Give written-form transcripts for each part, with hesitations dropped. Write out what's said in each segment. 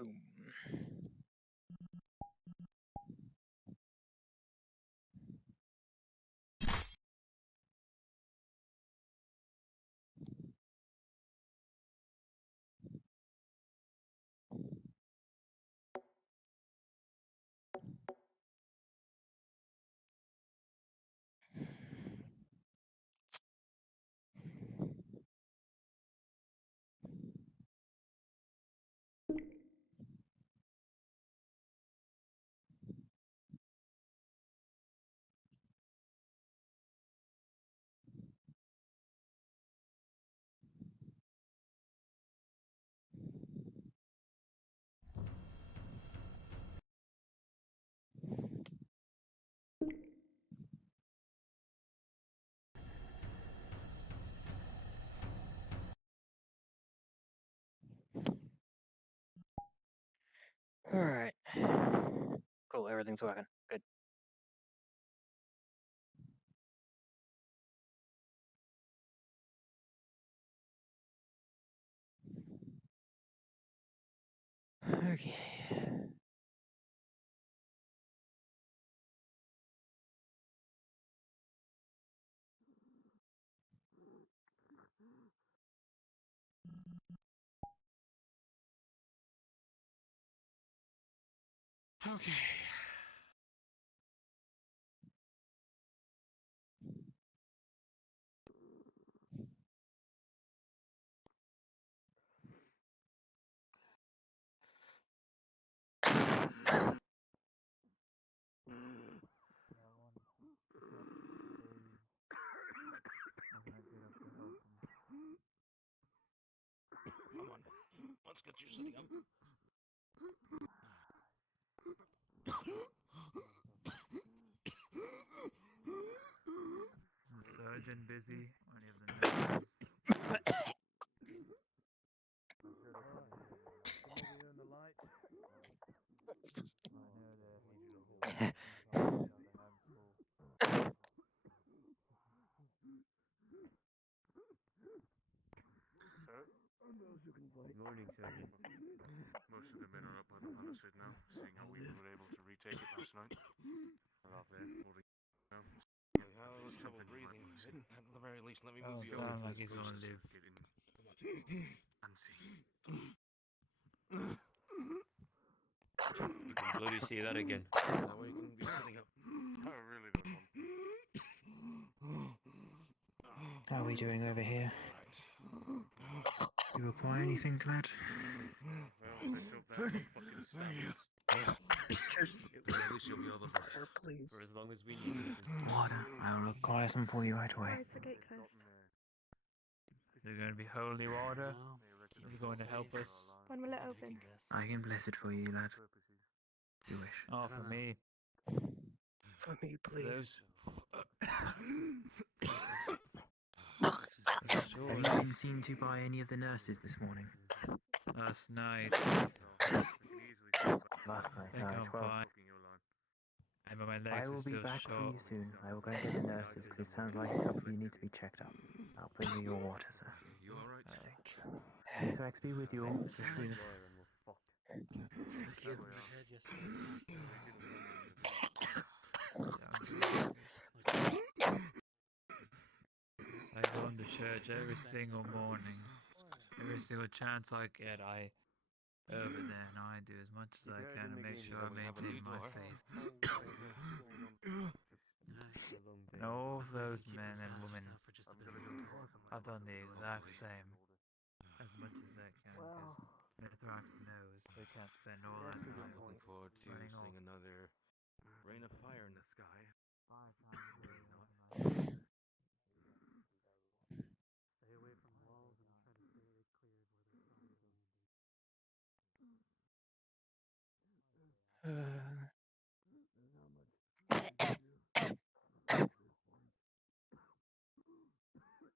Boom. Alright. Cool, everything's working. Good. Okay. Okay. Come on. Let's get you sitting up. Is the surgeon busy? Or any of the nurses? Good morning, Surgeon. Most of the men are up by the palisade now, seeing how we were able to retake it last night. They're out there holding now. I have trouble breathing. At the very least, let me move you over Sounds to like this he's gonna closest. live. Get in. Fancy. You can bloody see that again. That way you can be sitting up. I really don't want to. How are we doing over here? You require anything, lad? Well, let's hope that fucking stabs. Just At least you'll be able to breathe. water, please. For as long as we need it. Water. I will require some for you right away. Why is the gate closed? Is it gonna be holy water? Is it going to help us? When will it open? I can bless it for you, lad. If you wish. Oh, for me. For me, Those. Have you been seen to by any of the nurses this morning? Last night. Last I night, think right, I'm well, fine. And my legs I are will be still back for short. you soon. I will go and get the nurses because it sounds like you need to be checked up. I'll bring you your water, sir. You alright? Mithrax be with you all. Between us. Thank you. I go into church every single morning. Every single chance I get, I over there and I do as much as I can to make sure I maintain my faith. And all of those men and women have done the exact same, as much as they can, because Mithrax knows they can't spend all that I'm time looking forward to running seeing off another rain of fire in the sky. 5 times a day. Stay away from walls and try to stay clear of where the sun is.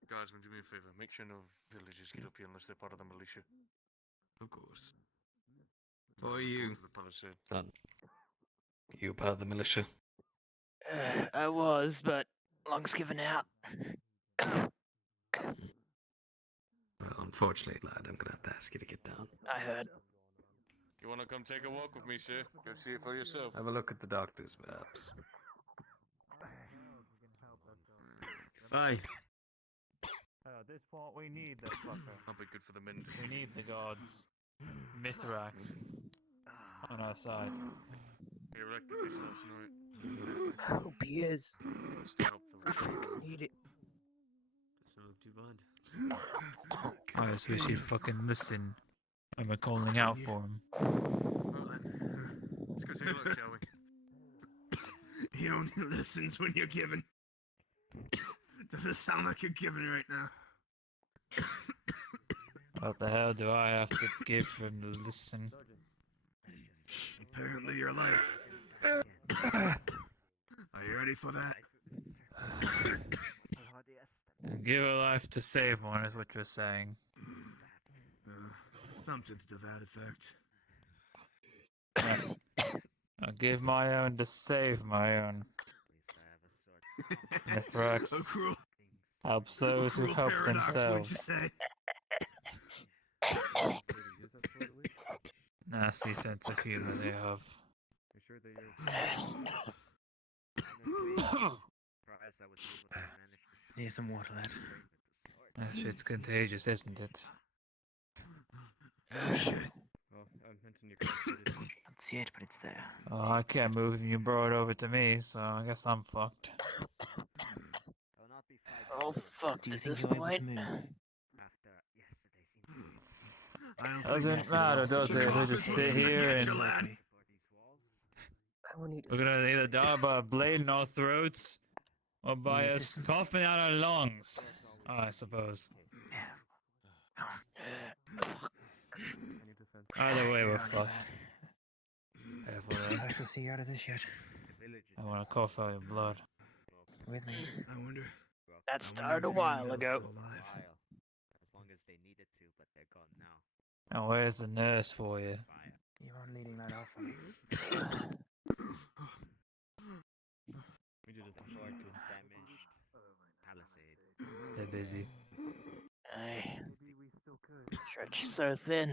Guardsmen, do me a favour. Make sure no villagers get up here unless they're part of the militia. Of course. What are you? The palisade. Son, you part of the militia? I was, but lungs given out. Well, unfortunately, lad, I'm gonna have to ask you to get down. I heard. You wanna come take a walk with me, sir? Go see it for yourself. Have a look at the doctor's maps. Bye. At this point, we need the fucker. That'll be good for the men to We see. need the gods. Mithrax on our side. He erected this last night. I hope he is. Just to help the retreat. Need it. Doesn't look too bad. I just wish he'd fucking listen when we're calling out for him. Well then, let's go take a look, shall we? He only listens when you're giving. Doesn't sound like you're giving right now. What the hell do I have to give him to listen? Apparently your life. Are you ready for that? Give a life to save one is what you're saying. Something to that effect. I'll give my own to save my own. Mithrax A cruel, helps those who cruel help paradox, would themselves. you say? Nasty sense of humor they have. Need some water, lad. That shit's contagious, isn't it? Oh shit. Well, I'm mentioning your case. Can't see it, but it's there. Oh, I can't move and you brought it over to me, so I guess I'm fucked. Oh fuck! Do you think this you're able point. to move? I don't think Doesn't that's matter, enough. does The it? We'll coffin just was sit gonna here get and you, lad. I want you to. we're gonna either die by a blade in our throats or by Yes, a this is- coughing out our lungs. I suppose. Either way, we're fucked. Careful there. I shall see you out of this yet. I wanna cough out your blood. With me. I wonder. That I started wonder a if while Annabelle's ago. still alive. As long as they needed to, but they're gone now. And where's the nurse for you? You aren't leading that off on me. We did a damaged palisade. They're busy. Aye. Stretch so thin.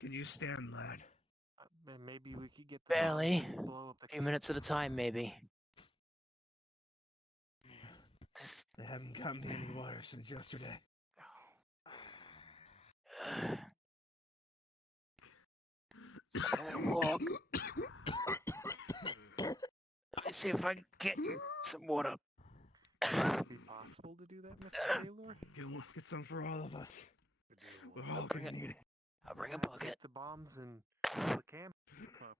Can you stand, lad? Maybe we could get Barely. blow up A few minutes at a time, maybe. Just They haven't gotten me any water since yesterday. walk. Let me see if I can get you some water. Would it be possible to do that, Mr. Taylor? Get some for all of us. We're all gonna need it. I'll bring a bucket. The bombs and the camp up.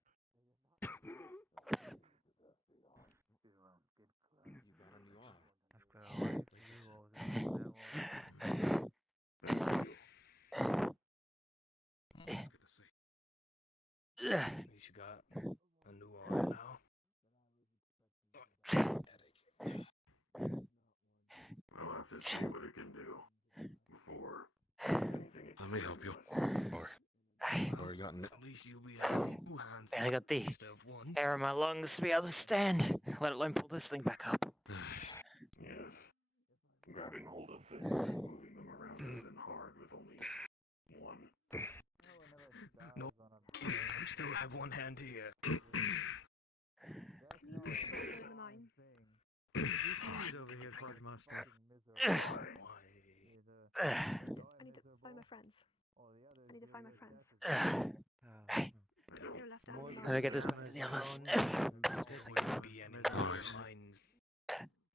That's good to see. Ugh. At least you got a new arm now. We'll have to see what it can do before anything. Let me help you. Or you got At least you'll be having 2 hands I got the instead of 1. air in my lungs to be able to stand, let alone pull this thing back up. Yes. Grabbing hold of things and moving them around has been hard with only 1. No, I still have one hand here. He's in the mine. over here, Quagmaster. I need to find my friends. I need to find my friends. They were left out. Let me get this back to the others. Be any mines.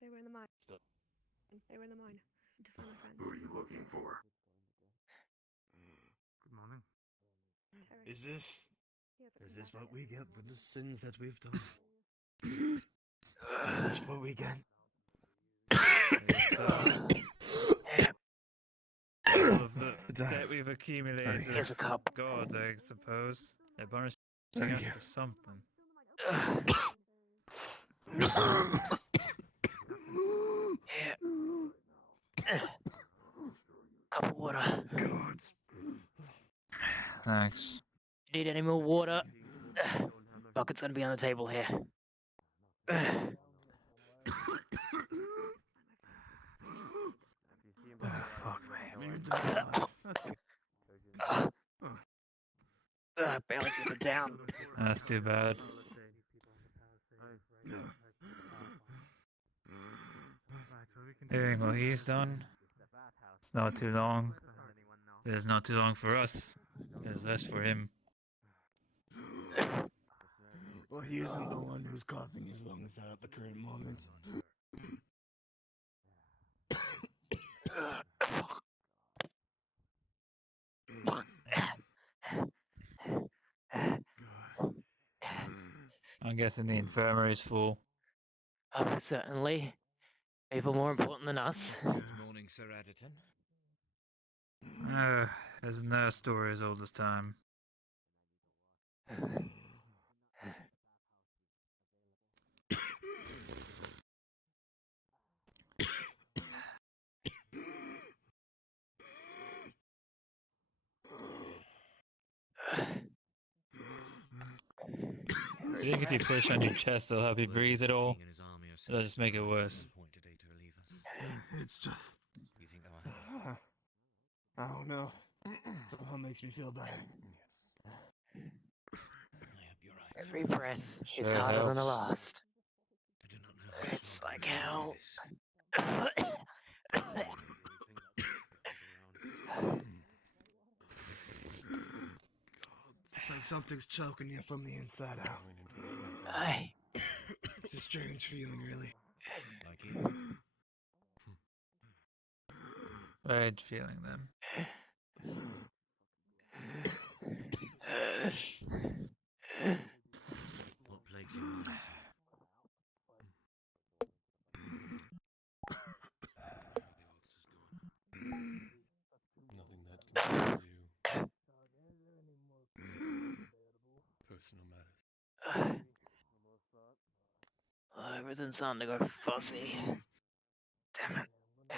They were in the mine. They were in the mine. I need to find my friends. Who are you looking for? Good morning. Terry. Is this Yeah, but is come this back. what we get for the sins that we've done? Is this what we get? All of the debt we've accumulated. Here's a cup. God, I suppose. They're punishing Thank us you. for something. Here. Cup of water. Thanks. Need any more water? Bucket's gonna be on the table here. Oh, fuck me. Barely keep it down. That's too bad. Hearing what he's done, it's not too long. It's not too long for us. There's less for him. Well, he isn't the one who's coughing his lungs out at the current moment. I'm guessing the infirmary's full. Oh, certainly. People more important than us. Good morning, Sir Adderton. Isn't that a story as old as time? Do you think if you push on your chest, it'll help you breathe at all? It'll just make it worse. It's just... You think I'm I don't know. Somehow makes me feel better. I hope you're right. Every breath is Sure harder than the helps. last. I do not know how It's strong like I can hell. do this. It's like something's choking you from the inside out. Aye. It's a strange feeling, really. Like you? Bad feeling then. What plagues you more, sir? Nothing that concerns you. Personal matters. Oh, everything's starting to go fuzzy. Damn it. I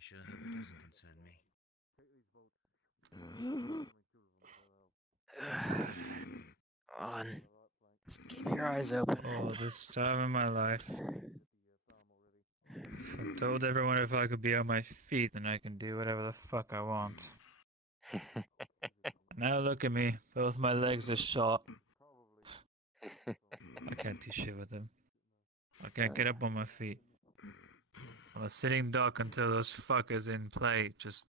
sure hope it doesn't concern me. On. Just keep your eyes open. Oh, this time in my life. I've told everyone if I could be on my feet, then I can do whatever the fuck I want. Now look at me. Both my legs are shot. I can't do shit with them. I can't get up on my feet. I'm a sitting duck until those fuckers in play just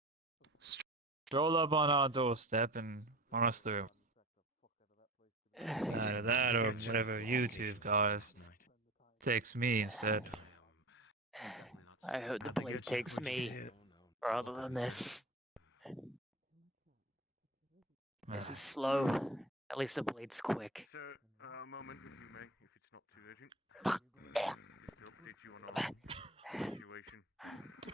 stroll up on our doorstep and run us through. Either that or whatever you two've got if takes me instead. I hope the blade takes me rather than this. This is slow. At least the blade's quick. Sir, a moment, if you may, if it's not too urgent. Just to update you on our situation.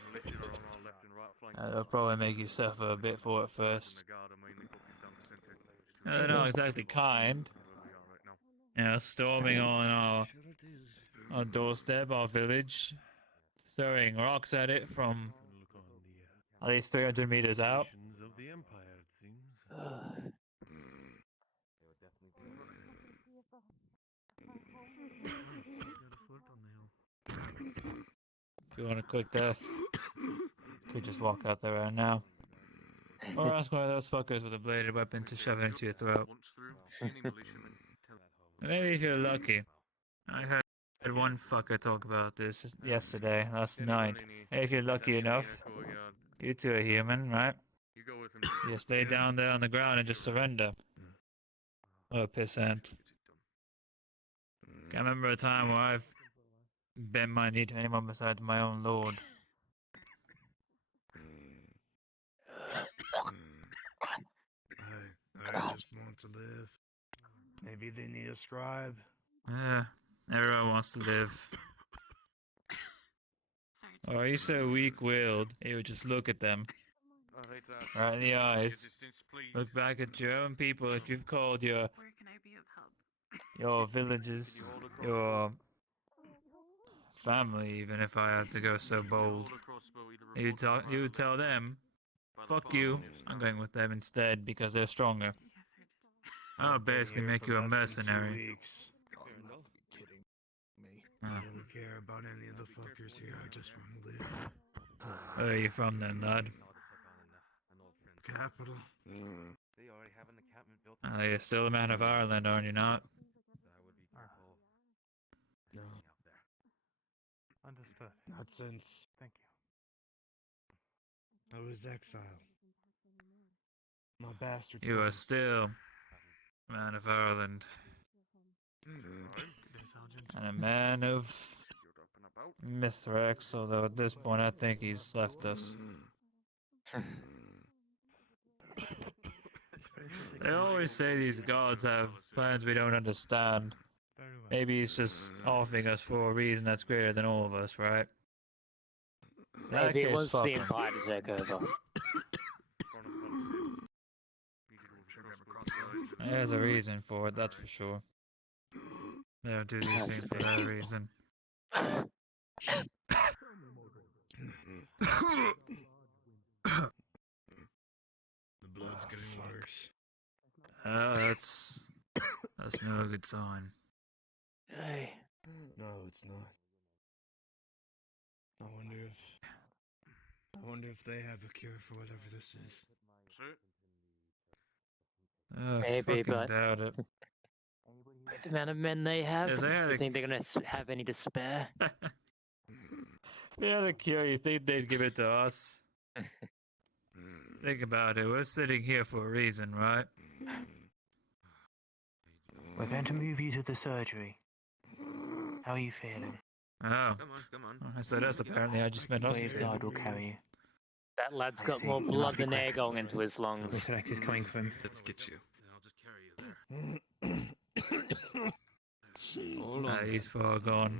Enlisted are on our left and right flank. That'll probably make you suffer a bit for it first. The guard are mainly focused down the center. They're not exactly kind. Where we are right now. You know, storming on Sure it is. our doorstep, our village, throwing rocks at it from Look on the at least 300 meters out. nations of the empire, it seems. If you want a quick death, you could just walk out there right now. Or ask one of those fuckers with a bladed weapon to shove it into your throat. Once through, any militiamen tell Maybe if you're lucky. I heard one fucker talk about this yesterday, last night. Hey, if you're lucky enough, you two are human, right? you go with him. You just lay down there on the ground and just surrender. Oh, pissant. Can't remember a time where I've bent my knee to anyone besides my own lord. I just want to live. Maybe they need a scribe. Yeah, everyone wants to live. Or are you so weak-willed you would just look at them, right in the eyes, look back at your own people that you've called your villages, your family, even if I have to go so bold. You would tell them, fuck you, I'm going with them instead because they're stronger. I'll basically make you a mercenary. I don't care about any of the fuckers here. I just want to live. Where are you from then, lad? capital. They already have an encampment built. You're still a man of Ireland, aren't you not? I would be careful. No, Out there. Understood. not since Thank you. I was exiled. My bastard You are son. still a man of Ireland. And a man of Mithrax, although at this point I think he's left us. They always say these gods have plans we don't understand. Very well. Maybe he's just offering us for a reason that's greater than all of us, right? In that Maybe it case, was fuck the him. Empire to take over. There's a reason for it, that's for sure. They don't do these Has things to for be. that reason. The blood's getting worse. That's no good sign. Hey. No, it's not. I wonder if they have a cure for whatever this is. Maybe, Fucking but doubt it. with the amount of men they have, If they had do you a- think they're gonna have any to spare? If they had a cure, you think they'd give it to us? Think about it, we're sitting here for a reason, right? We're going to move you to the surgery. How are you feeling? Oh. Come on. I said us, apparently I just meant us. Please, God will carry you. That lad's I got see. more You blood must be than air quick. going into his lungs. Mr. X is coming for him. Let's get you. Hold on. He's far gone.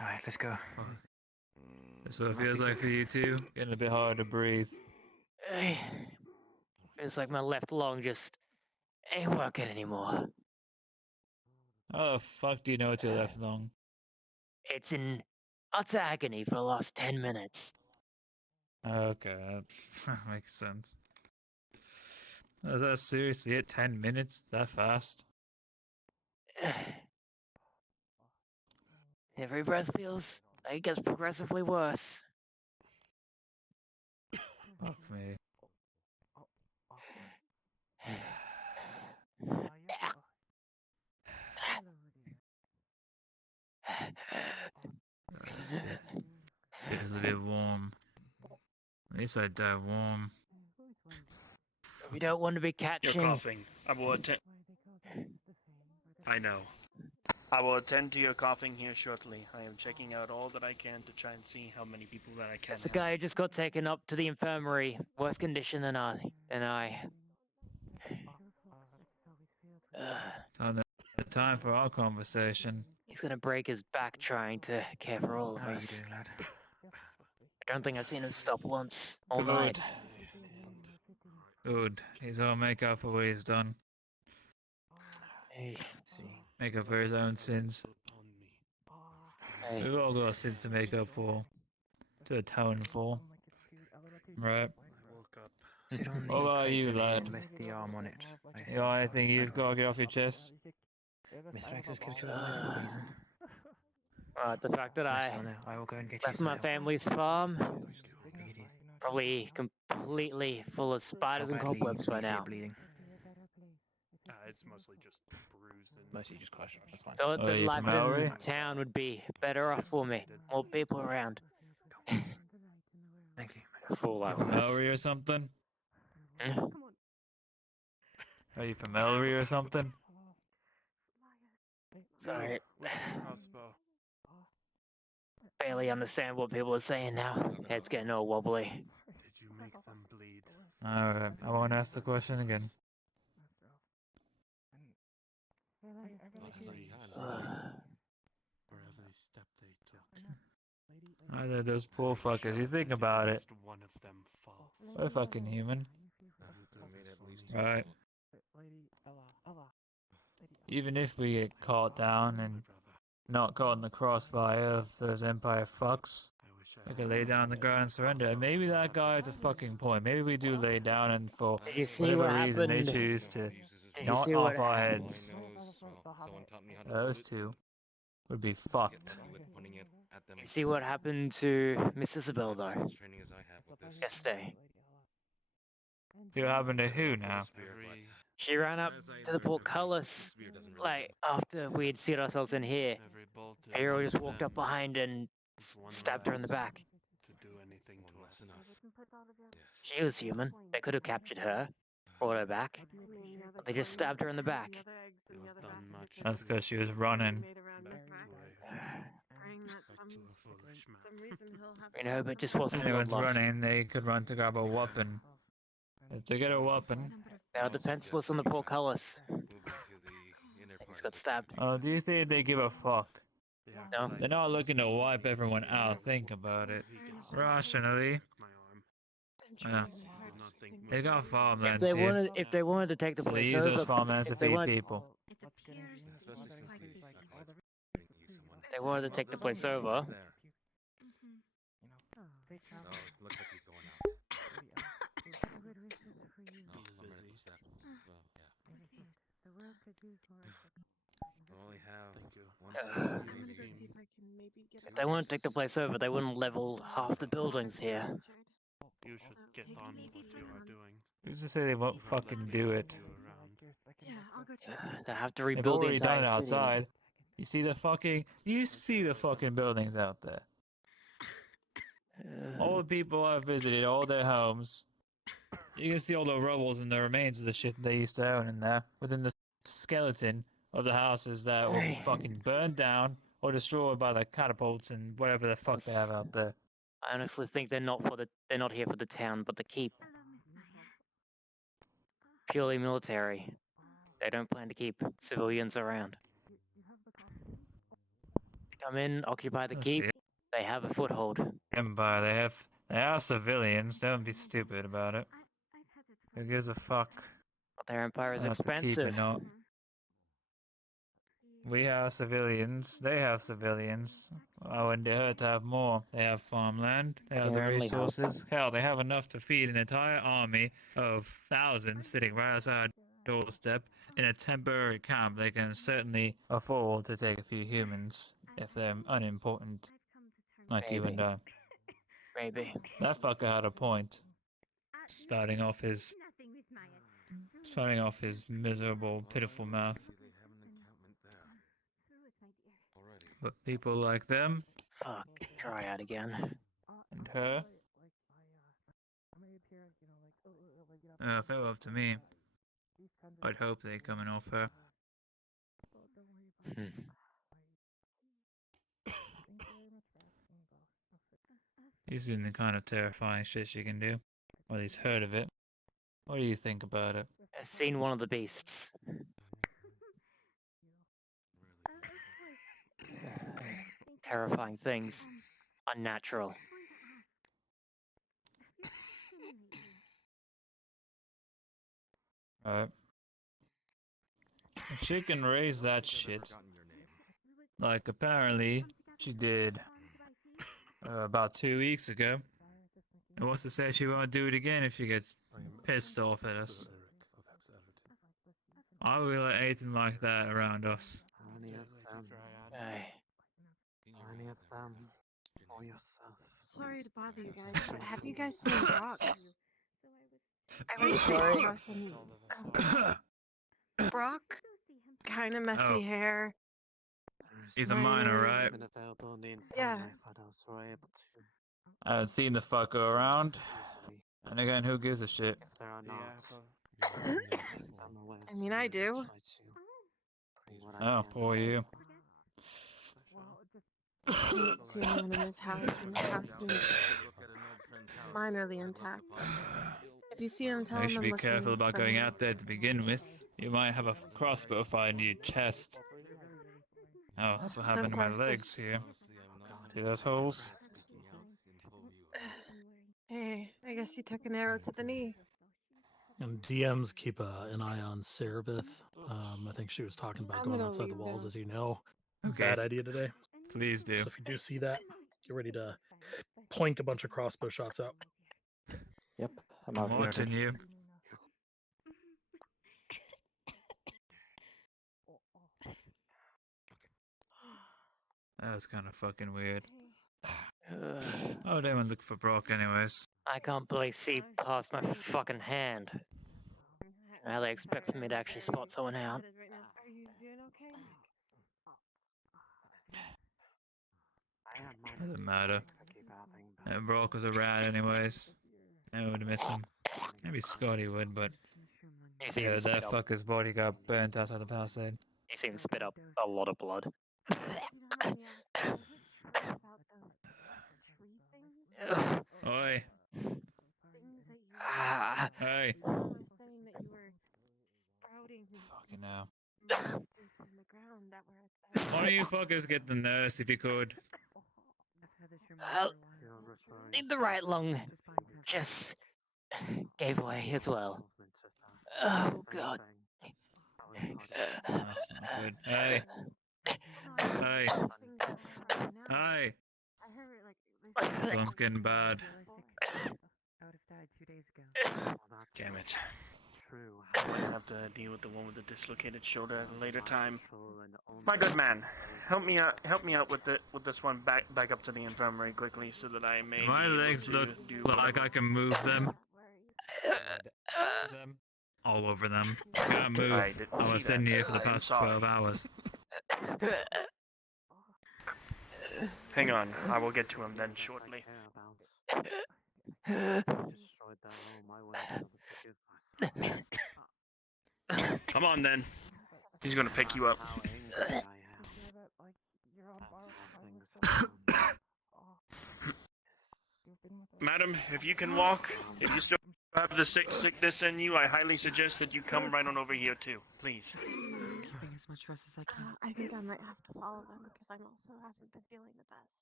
Alright, let's go. That's what it feels like for you too. Getting a bit hard to breathe. Hey. It's like my left lung just ain't working anymore. How the fuck do you know it's your left lung? It's in utter agony for the last 10 minutes. Okay, that makes sense. Is that seriously it? 10 minutes? That fast? Every breath feels like it gets progressively worse. Fuck me. Feels a bit warm. At least I die warm. We don't want to be You're catching. coughing. I will attend. I know. I will attend to your coughing here shortly. I am checking out all that I can to try and see how many people that I can. There's a guy who just got taken up to the infirmary, worse condition than I. The time for our conversation. He's gonna break his back trying to care for all of How are you us. doing, lad? I don't think I've seen him stop once all night. Good. He's all make up for what he's done. Hey, Make up for his own sins. hey. We've all got sins to make up for. To atone for. Right. Sit on What the about you, crate lad? and rest the arm on it. You got anything you've got to get off your chest? Mr. X has killed you all for a reason. The fact that Yes, I know. I will go and get you left some my help. family's farm, Take it easy. probably completely full of spiders How and badly cobwebs do by you see it now. bleeding? It's mostly just bruised and Mostly just crushed. That's fine. Thought Oh, that you life from Maori? in town would be better off for me. More people around. Thank you. Fool like From this. Ellery or something? Hmm? Come on. Are you from Ellery or something? Sorry. crossbow. Barely understand what people are saying now. Head's getting all wobbly. Did you make them bleed? Alright, I won't ask the question again. For every step they took. Either those poor fuckers, you think about it. Just one of them falls. We're fucking human. Right. Even if we get caught down and not caught in the crossfire of those Empire fucks, we can lay down on the ground and surrender. And maybe that guy has a fucking point. Maybe we do lay down and for Did you see whatever what reason they happened? choose to Did you not see off what our heads. Someone taught me how to Those hold it. two would be fucked. With pointing it at them. You see what happened to Miss Isabel though As training as I have with this. yesterday? See what happened to who now? She ran up to the portcullis, like, after we had sealed ourselves in here. Hero just walked up behind and stabbed her in the back. To do anything to us. She was human. They could have captured her, brought her back. But they just stabbed her in the back. It was done much. That's because she was running. You know, but just wasn't Anyone's bloodlust. running, they could run to grab a weapon. If they get a weapon. They are defenseless on the portcullis. They just got stabbed. Oh, do you think they give a fuck? No. They're not looking to wipe everyone out. Think about it. Rationally. Yeah. They got farmlands here. If they wanted to take the So they place use over, those farmlands to if they feed wanted, people. they wanted to take the place over. Looks like he's going out. Only have one. If they wanted to take the place over, they wouldn't level half the buildings here. You should get on with what you are doing. Who's to say they won't fucking do it? Yeah, I'll go check. They have to They've rebuild the already done entire it city. outside. You see the fucking buildings out there. All the people I've visited, all their homes. You can see all the rubbles and the remains of the shit they used to own in there. Within the skeleton of the houses that were fucking burned down or destroyed by the catapults and whatever the fuck they have out there. I honestly think they're not here for the town, but the keep. Purely military. They don't plan to keep civilians around. Come in, occupy the Let's keep. see. They have a foothold. Empire, they have civilians. Don't be stupid about it. Who gives a fuck? But their empire is About the keep expensive. and not. We have civilians. They have civilians. I wouldn't hurt to have more. They have farmland. They have the Their only hope. resources. Hell, they have enough to feed an entire army of thousands sitting right outside our doorstep in a temporary camp. They can certainly afford to take a few humans if they're unimportant, like you and I. Maybe. That fucker had a point. Spouting off his miserable, pitiful mouth. But people like them Fuck, try out again. and her, if it were up to me, I'd hope they come and off her. You've seen the kind of terrifying shit she can do, or at least heard of it. What do you think about it? I've seen one of the beasts. Terrifying things. Unnatural. If she can raise that shit, like apparently she did about 2 weeks ago, and what's to say she won't do it again if she gets pissed off at us? I will let anything like that around us. Any of them. Any of them. Or yourself. Sorry to bother you guys, but have you guys seen Brock's? I went to Sorry. his house and Brock, kind of messy hair. He's a minor, right? Yeah. I haven't seen the fucker around. And again, who gives a shit? If there are not. I mean, I do. Oh, poor you. Seeing one in his house, and the house seems minorly intact. If you see him, tell him You should I'm be looking careful about for going him. out there to begin with. You might have a crossbow fire in your chest. Oh, that's what happened to my legs here. See those holes? Hey, I guess you took an arrow to the knee. And DMs keep an eye on Serevith. I think she was talking about I'm going gonna outside the leave walls, now. as you know. Okay. Bad idea today. Please do. So if you do see that, get ready to plink a bunch of crossbow shots out. Yep, I'm I'm watching you. That was kind of fucking weird. Oh, they went look for Brock anyways. I I can't believe see past my fucking hand. How they expect for me to actually spot someone out? Are you doing okay? Doesn't matter. Brock was around anyways. I would miss him. Maybe Scotty would, but yeah, that fucker's body got burnt outside the palisade. He seems to spit up a lot of blood. Oi! Hey! Fucking hell. Why don't you fuckers get the nurse if you could? The right lung just gave way as well. Oh god. That's not good. Hey! Hey! Hey! This one's getting bad. Damn it. I might have to deal with the one with the dislocated shoulder at a later time. My good man, help me out with this one back up to the infirmary quickly so that I may My be able legs to look do like I can move them. All over them. Can't move. I was sitting here for the past 12 hours. Hang on, I will get to him then shortly. Come on then. He's gonna pick you up. Madam, if you can walk, if you still have the sickness in you, I highly suggest that you come right on over here too, please. Keeping as much rest as I can. I think I might have to follow them because I'm also haven't been feeling the best.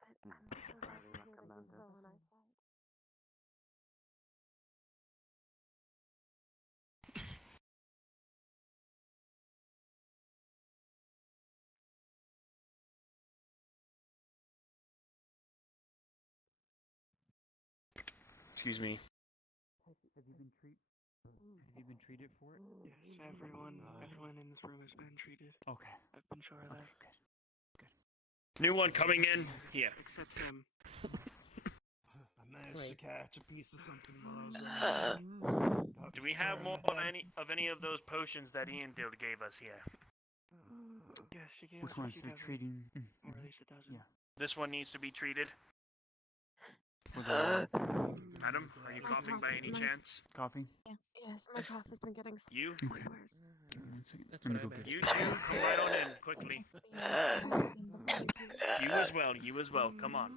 But I'm so glad to hear that you're well on our side. Excuse me. Have you been treated for it? Yes, everyone in this room has been treated. Okay. I've been sure of that. Good. New one coming in. Here. Except him. I managed to catch a piece of something while I was Do we have more of any of those potions that Ian gave us here? Yes, she gave Which us ones a they're few treating? or at least a dozen. Yeah. This one needs to be treated. Madam, are you coughing by any chance? Coughing? Yes, my cough has been getting You? Okay. Give me 1 second. That's Let me what go I get You it. two, come right on in, quickly. You as well, come on.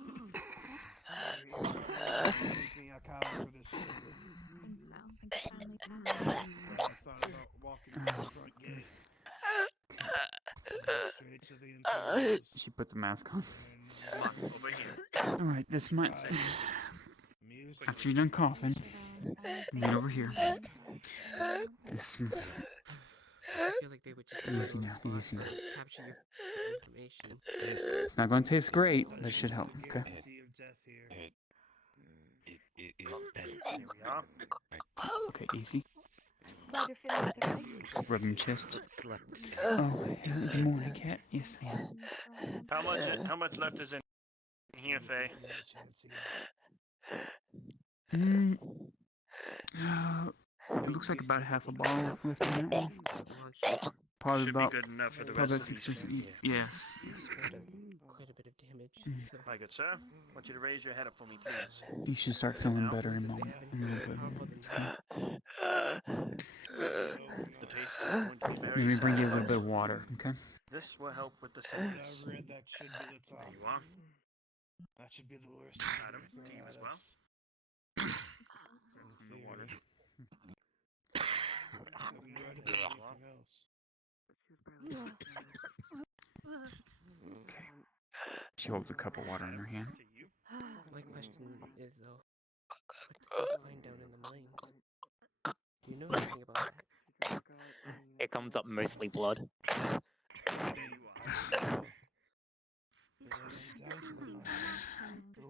She put the mask on. Come on, over here. Alright, this might... After you're done coughing, lean over here. This... I feel like they would just Easy now, easy now. capture your information. It's not going to taste great, but it should help, okay? Here we are. Okay, easy. glad you're feeling better. Rubbing chest. Oh, yeah, good morning, cat. Yes, I am. How much left is in here, Faye? It looks like about half a bottle left in that one. Probably Should about, be good enough for the probably rest of these 6%. things. Yes, yes. Quite a bit of damage. So. My good sir, I want you to raise your head up for me, please. You should start feeling better in a moment. In a little bit. The taste is going to be very Let me bring you a sad. little bit of water, okay? This will help with the sickness. That should be the top. There you are. That should be the worst. Madam, to you as well. The water. Okay. She holds a cup of water in her hand. My question is though, what did they find down in the mines? Do you know anything about that? It comes up mostly blood.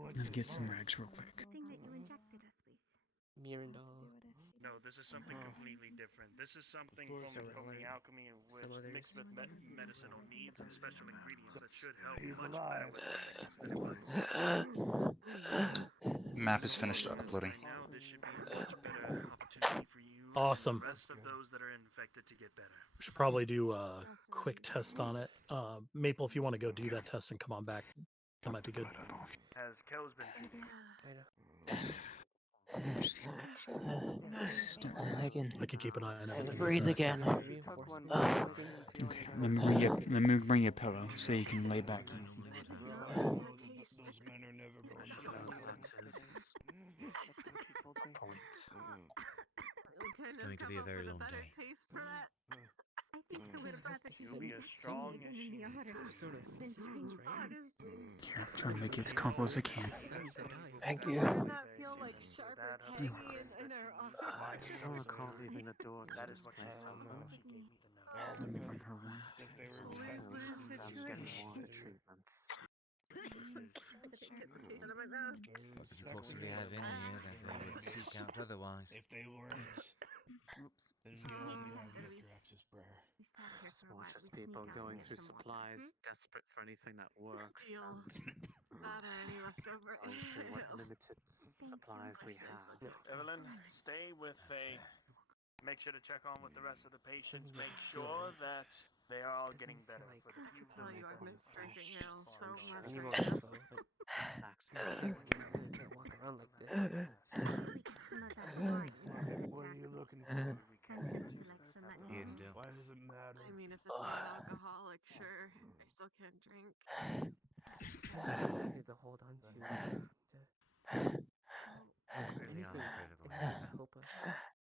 Let me get some rags real quick. Mirandol. No, this is something completely different. This is something from the alchemy with mixed with medicinal needs and special ingredients that should help much better with the sickness than it was. Map is finished uploading. Now this should be a much better opportunity for you Awesome. and the rest of those that are infected to get better. We should probably do a quick test on it. Maple, if you want to go do that test and come on back, that might be good. Has Kel's been treated? Megan, I can keep an eye on everything. breathe again. Okay, let me bring you a pillow so you can lay back easy. Those men are never going to suppose that is the point. Going to be a very long day. I think the whip breath You'll be as strong as she is. Sort of assistance, right? Here, I'm trying to make it as comfortable as I can. Thank you. Does that feel like sharp or tangy in our office? I don't recall leaving the door to this place open. Let me bring her one. It was just getting more of the treatments. What could you possibly have in here that they would seek out otherwise? If they weren't, then we only have Mithrax's prayer. Small just people going through supplies, desperate for anything that works. Not any leftover. Going through what limited supplies we have. Evelyn, stay with Faye. Make sure to check on with the rest of the patients. Make sure that they are all getting better. For the few Tell you I've missed drinking ale so much You right won't, now. though. You can't walk around like this. What are you looking for? You can do. Why does it matter? I mean, if it's not alcoholic, sure. I still can't drink. You need to hold on to Really anything, incredible. anything to help us.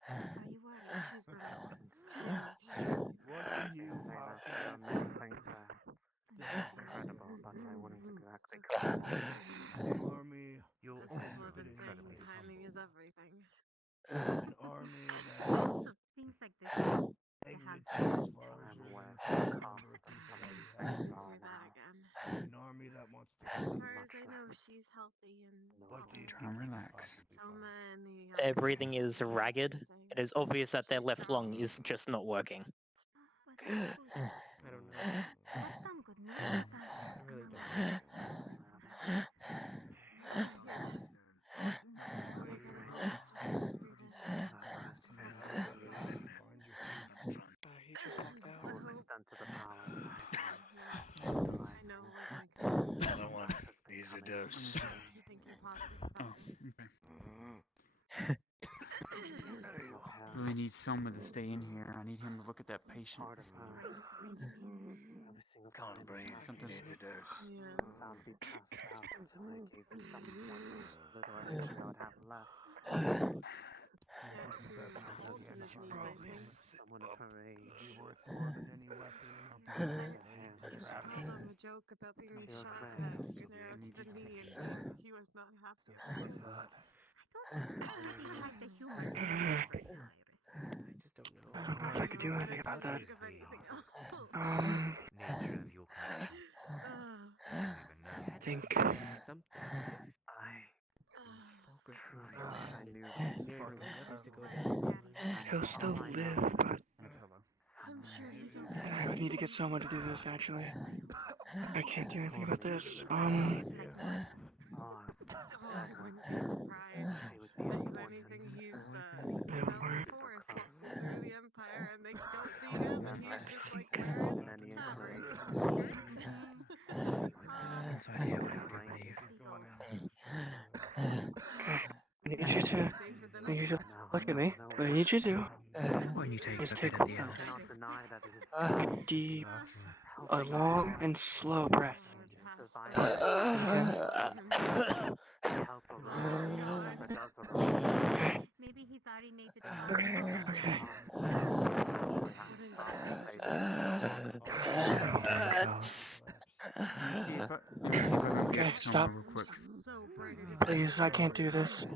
Are you worried she's What do you have? There are many things there. Incredible, but I wouldn't exactly call it. Army, you'll As people have been saying, incredibly timing is everything. an army that Things like this. exited as far as I'm your aware of number the of cost people of that coming you this have. far Do that now. again. An army that wants to As kill far you. as I know, she's healthy and What do you Try and relax. so many. Their breathing is ragged. It is obvious that their left lung is just not working. I don't know. I really don't know. He just walked out. Full extent of the powers I know, like Another one. Easy dose. you think you possibly. Oh, okay. Really need someone to stay in here. I need him to look at that patient. part of her. Every single Can't breathe. Something. Easy dose. Bound to be passed out until I gave her someone little energy I would have left. Someone of her age. Be worth more than any weapon. Told him a joke about being shot at an arrow to the knee, and he was not happy. I don't know if I could do anything about that. Nature of your condition. I think Something. I knew this part of her. he'll still live, but I would need to get someone to do this. Actually, I can't do anything about this. Anything he's developed force through the Empire, and they don't see him, and he's just like, That's idea, I believe. Okay, I need you to look at me. What I need you to do When you take is the take bit at the end. a deep, a long and slow breath. Maybe he thought he made the Okay. Okay, stop. Please, I can't do this.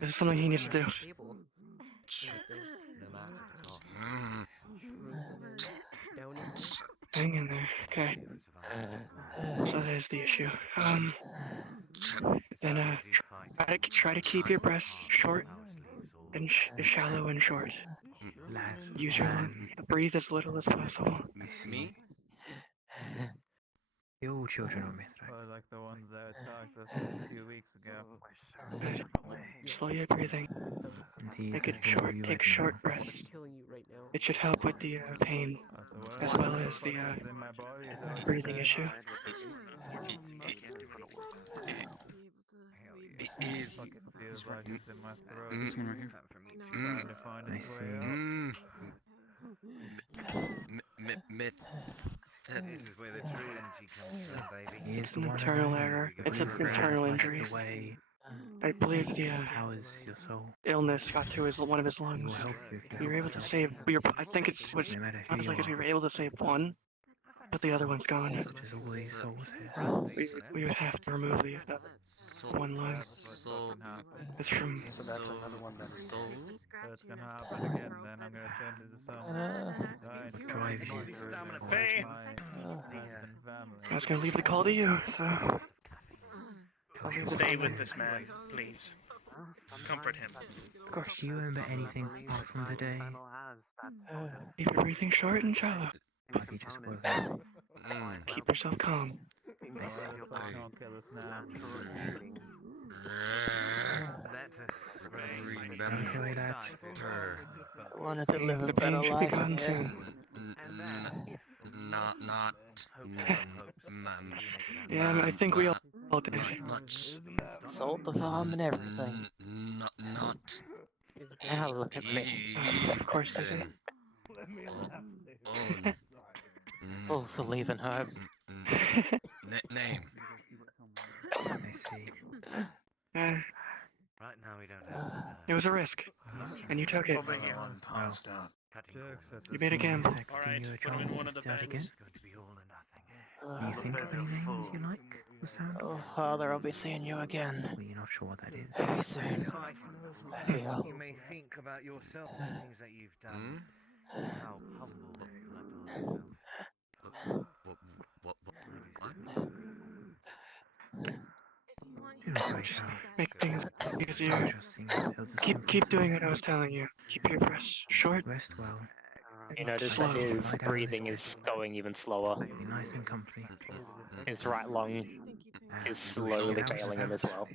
This is something he needs to do. Hang in there. Okay. So that is the issue. Then try to keep your breath short and shallow and short. Use your lung. Breathe as little as possible. Me? They're all children of Mithrax. Or like the ones that attacked us a few weeks ago. Slow your breathing. And these Make it are who short. you Take reckon short are. breaths. Killing you right now. It should help with the pain, as well as the in my body, is that what you're breathing saying? issue. It fucking feels like it's in my throat. This one right here. Trying to find I its way see. Myth. This is where the true energy comes from, baby. He is It's the an one and internal only. error. The It's an breather internal that lights injury. the way. I believe the Powers your soul. illness got to one of his He will lungs. help you if you We were help able to yourself. save. I think it's what No matter who sounds you like is we are. were able to save one, but the other one's gone. Such as all these souls here. We would have to remove the one lung. It's from. So that's another one that is So it's gonna happen again, then I'm gonna turn into some Drive you. Faye! I was gonna leave the call to you, so. I'll leave this Stay on with there. this man, please. Comfort him. Of course. Do you remember anything apart from today? Keep your breathing short and shallow. Like you just woke. Keep yourself calm. Don't kill us now. Don't carry that. I wanted to live a The better pain should be life. gone Yeah. soon. Not. Yeah, I think we all did. Much. Sold the farm and everything. Not. Now look at me. Of course they did. Full for leaving home. Name. I see. Right now we don't have. It was a risk, and you took it. You made a gamble. Alright, put him in one of the beds. Do you think of any names you like? The sound of? Oh, Father, I'll be seeing you again. Well, you're not sure what that is. Very soon. I feel. You may think about yourself and the things that you've done. How humble that yourself. What? Do not worry, child. Make things easier. Trusting that was a simple Keep doing thing. what I was telling you. Keep your breaths short. Rest well. You notice Slow. that his Lie down breathing a is going even slower. Be nice and comfy. His right lung is slowly failing him as well.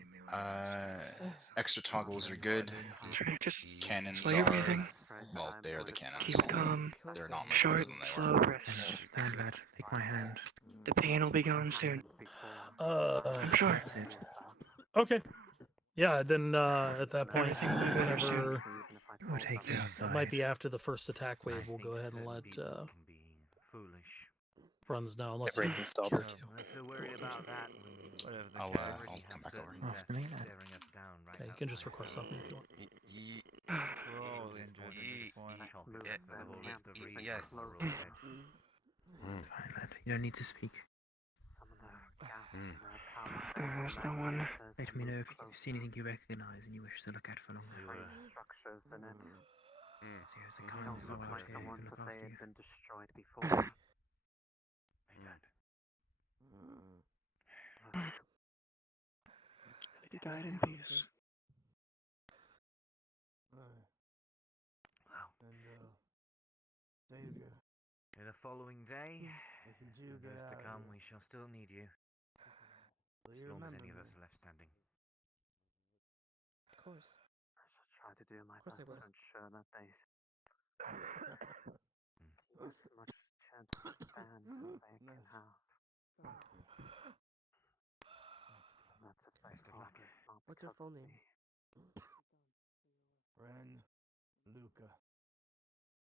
Extra toggles are good. That's right. Just Cannons slow your are, breathing. well, they are the cannons. Keep calm. They're not much Short, better than they slow were. breaths. Stand, lad. Take my hand. The pain will be gone soon. I'm sure. That's it. Okay. Yeah, then at that point, Everything will be better soon. whenever We'll take you it outside. might be after the first attack wave, we'll go ahead and let runs know. Unless Everything you stops. cure you. I'll come back over. After me, lad. Okay, you can just request something if you want. We're all injured at this point. Yes. Fine, lad. You don't need to speak. There's no one. Let me know if you see anything you recognize and you wish to look at for longer. Here's the kind soul out here who can look after you. He died in peace. In the following day, and those to come, we shall still need you. As long as any of us are left standing. Of course. Try to do my best to ensure that they as much chance to stand as they can have. That's a best of luck. What's your full name? Ren Luca,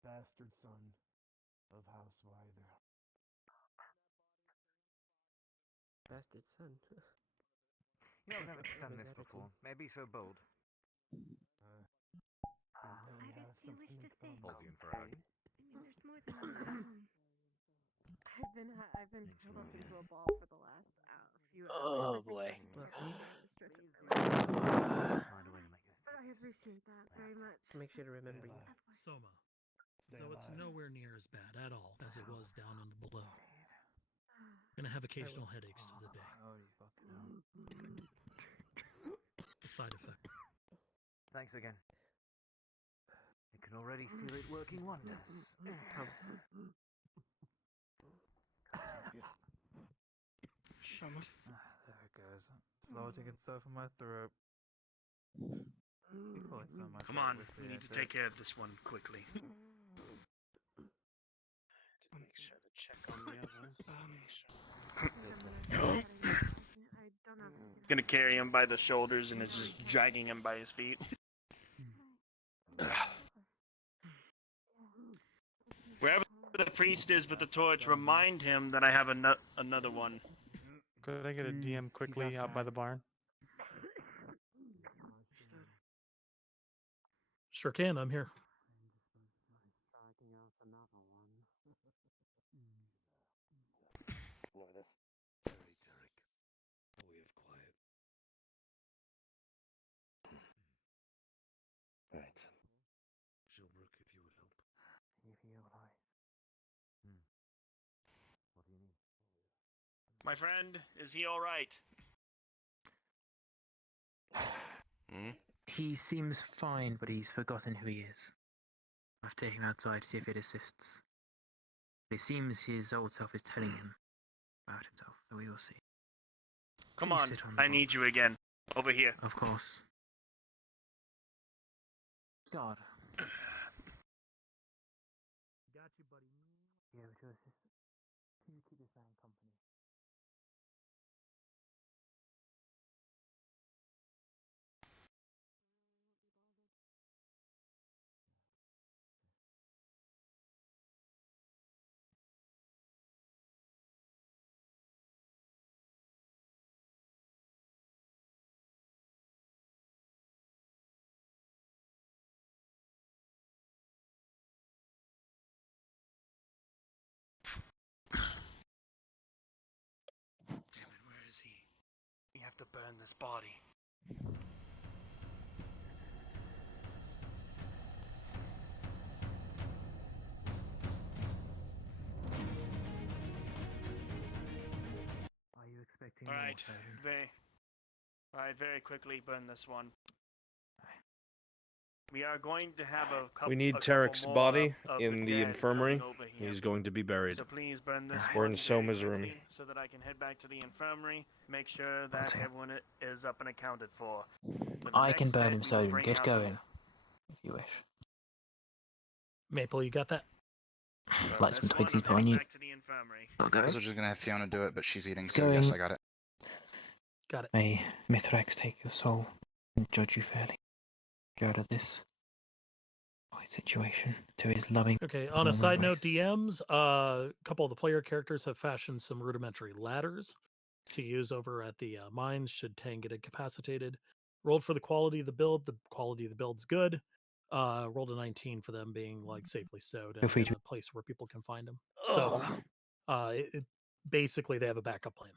bastard son of House Wyther. Bastard son. You've never done this before. Maybe so bold. Do you wish to stay? Pulls you in for a hug. There's more than one. I've been curled up into a ball for the last few hours. Oh boy. I appreciate that very much. Make sure to remember you. Soma. Though it's nowhere near as bad at all as it was down on the below. Gonna have occasional headaches through the day. A side effect. Thanks again. I can already feel it working wonders. There it goes. Slowing itself in my throat. Come on, we need to take care of this one quickly. Make sure to check on the others. Gonna carry him by the shoulders and is just dragging him by his feet. Wherever the priest is with the torch, remind him that I have another one. Could I get a DM quickly out by the barn? Sure can. I'm here. Right. Shilbrook, if you would help. What do you need? My friend, is he all right? He seems fine, but he's forgotten who he is. I've taken him outside to see if it assists. But it seems his old self is telling him about himself, so we will see. Come Please on, sit on the I need you again. Over here. Of course. God. Got you, buddy. Yeah, to assist. Can you keep this man company? Damn it, where is he? We have to burn this body. Are you expecting Alright, more, Sergeant? very quickly burn this one. We are going to have a couple. We need Tarek's body in the infirmary. He's going to be buried. So please burn this We're one in very Soma's room. quickly so that I can head back to the infirmary, make sure that everyone is up and accounted for. I can burn him, Sergeant. Get going, if you wish. Maple, you got that? Light some twigs he's put on you. I was just gonna have Fiona do it, but she's eating, It's so yes, going. I got it. Got it. May Mithrax take your soul and judge you fairly. Go out of this situation to his loving. Okay, on a side note, DMs, a couple of the player characters have fashioned some rudimentary ladders to use over at the mines should Tang get incapacitated. Rolled for the quality of the build. The quality of the build's good. Rolled a 19 for them being like safely stowed and in a place where people can find them. So basically they have a backup plan.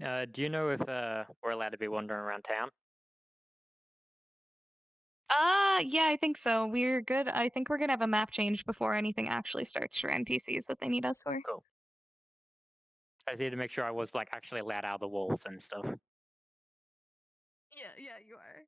Do you know if we're allowed to be wandering around town? Yeah, I think so. We're good. I think we're gonna have a map change before anything actually starts for NPCs that they need us for. Cool. I just need to make sure I was like actually allowed out of the walls and stuff. Yeah, you are.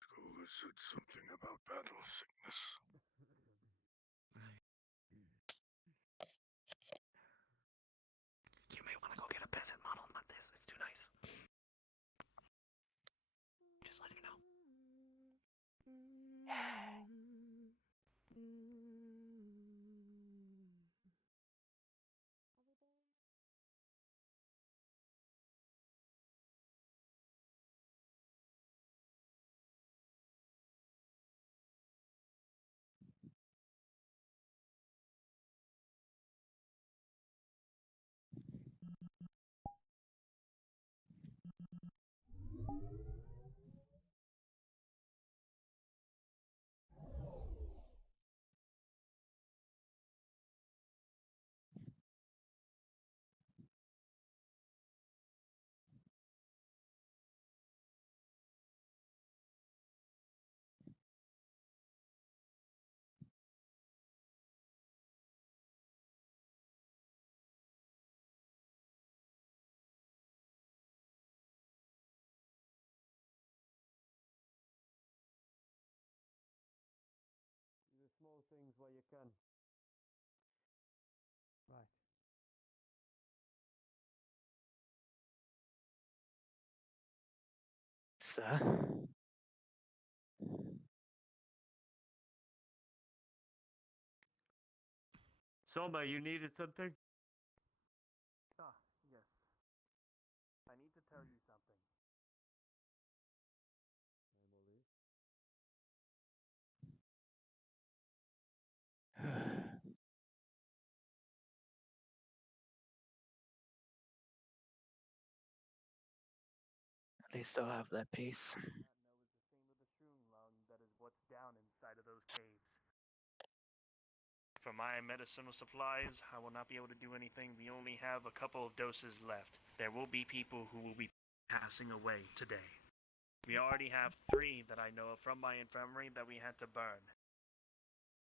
School has said something about battle sickness. You may want to go get a peasant model, not this. It's too nice. Just let you know. Do the small things while you can. Right. Sir? Soma, you needed something? Ah, yes. I need to tell you something. Emily? At least they'll have that peace. That is the same with the shroom lung that is what's down inside of those caves. For my medicinal supplies, I will not be able to do anything. We only have a couple of doses left. There will be people who will be passing away today. We already have 3 that I know of from my infirmary that we had to burn.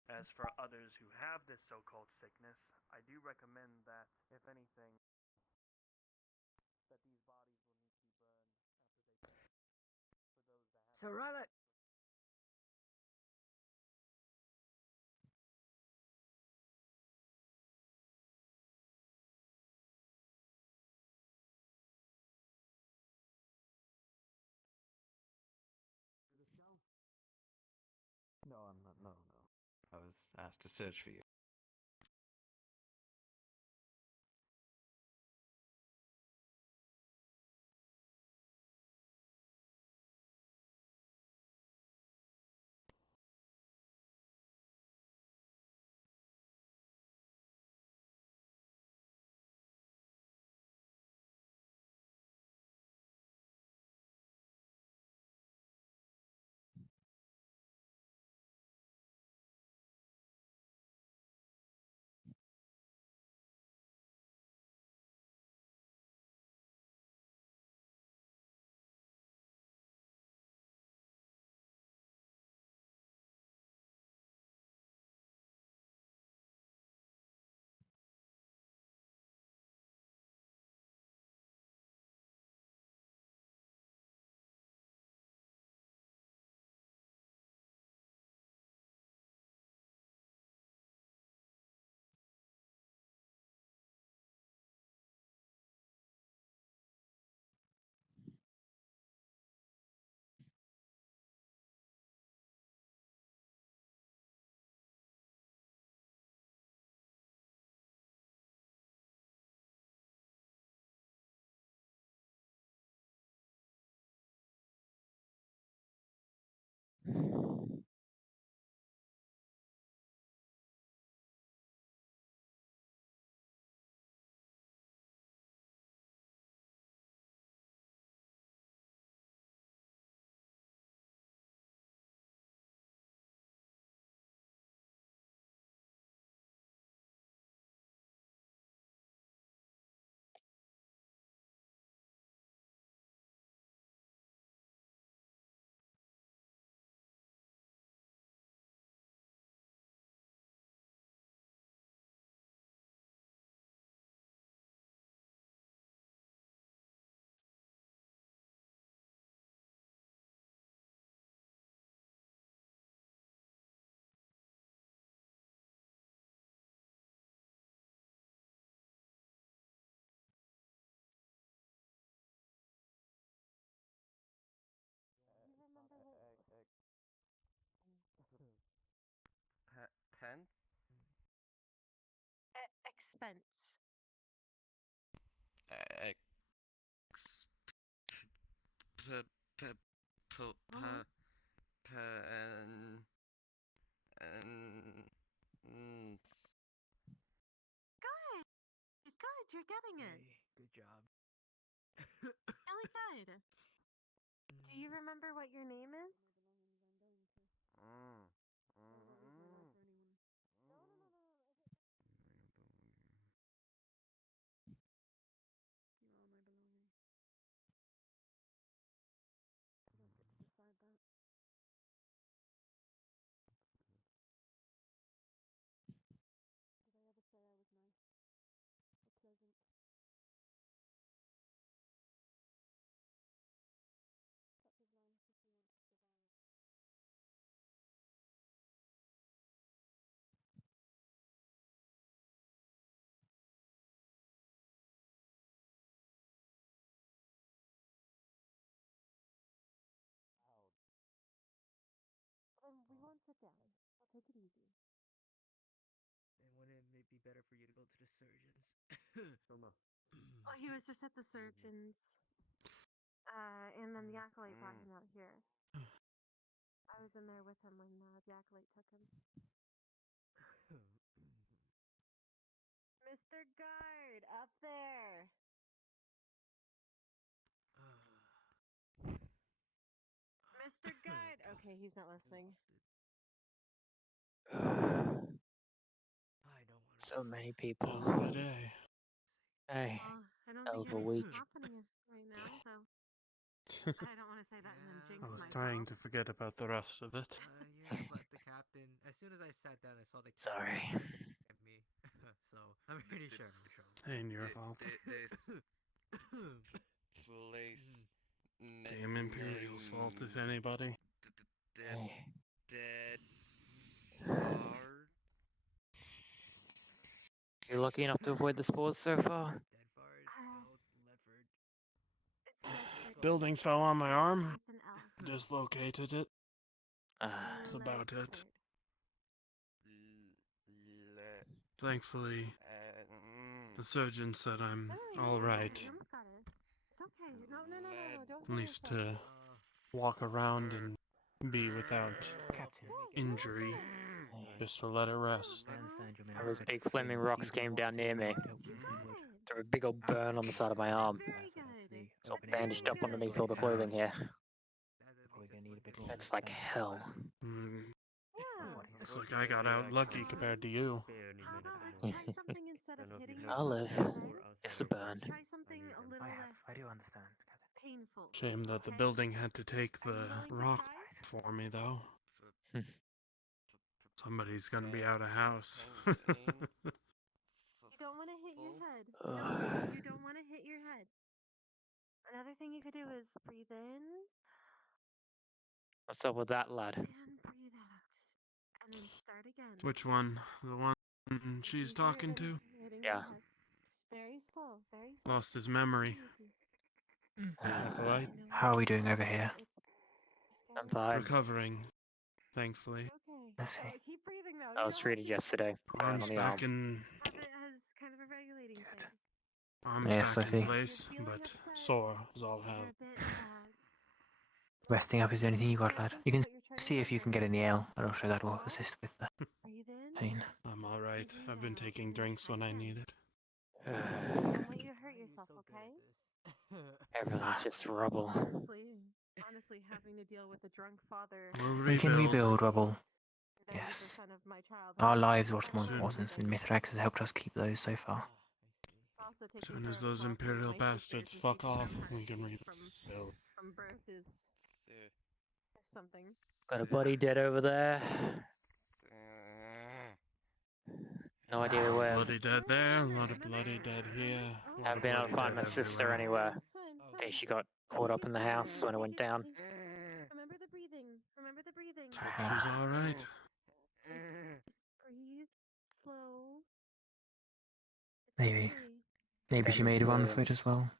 As for others who have this so-called sickness, I do recommend that, if anything, that these bodies will need to be burned after they die. For those that have... So run it! No, I'm not. No. I was asked to search for you. Pen? Expense. Pen. Good. Good. You're getting it. Good job. Really good. Do you remember what your name is? You're all my belongings. You don't get to decide that. Did I ever say I was nice or pleasant? Such as life if we want to survive. We won't sit down. I'll take it easy. Then wouldn't it be better for you to go to the surgeons? Soma. Oh, he was just at the surgeons. And then the acolyte brought him out here. I was in there with him when the acolyte took him. Mr. Guard, up there. Mr. Guard. Okay, he's not listening. I don't want So many people. Hell of a day. Hey, Well, I don't hell think of a anything's week. happening right now, so don't want to say that and then jinx I was myself. trying to forget about the rest of it. Yeah, but the captain. As soon as I sat down, I saw the captain Sorry. at me. So I'm pretty sure. Ain't your fault. This place. Damn Imperial's fault, if anybody. Dead bar. You're lucky enough to avoid the spores so far? Building fell on my arm. Dislocated it. That's about it. Thankfully, the surgeon said I'm alright. You almost got it. It's okay. No, don't At hurt least yourself. to walk around and be without injury. Just to let it rest. Those big flaming rocks came down near me. Threw a big old burn on the side of my arm. It's all bandaged up underneath all the clothing here. It's like hell. It's like I got out lucky compared to you. Try something instead of hitting I'll live. yourself, okay? Just a burn. Try something a little less I do understand. painful. Shame that the building had to take the rock for me, though. Somebody's gonna be out of house. You don't want to hit your head. You don't want to hit your head. Another thing you could do is breathe in What's up with that, lad? and breathe out. And then start again. Which one? The one she's talking to? Hitting Yeah. your head. Very slow, very slow. Lost his memory. Acolyte? How are we doing over here? I'm fine. Recovering, thankfully. Let's see. Keep breathing though. I was treated yesterday. Burn Arms on the arm. back in. Has kind of a regulating thing. Arms Yes, I back in see. place, but sore is all hell. Resting up is the only thing you got, lad. You can see if you can get in the L, and also that will assist with the pain. I'm alright. I've been taking drinks when I need it. Don't let you hurt yourself, okay? Everything's just rubble. Honestly, having to deal with a drunk father. We can rebuild rubble. Then he's the Yes. son of my child. Our lives are what's more important, and Mithrax has helped us keep those so far. Also As taking soon care as of those Paul, Imperial my bastards sisters, fuck and off, taking care we can of rebuild. from birth is something. Got a body dead over there. No idea where. Bloody dead there, a lot of bloody dead here. Haven't been able to find my sister anywhere. Hey, she got caught up in the house when it went down. Remember the breathing. Remember the breathing. She's alright. Breathe slow. Maybe. Maybe she made one for it as well.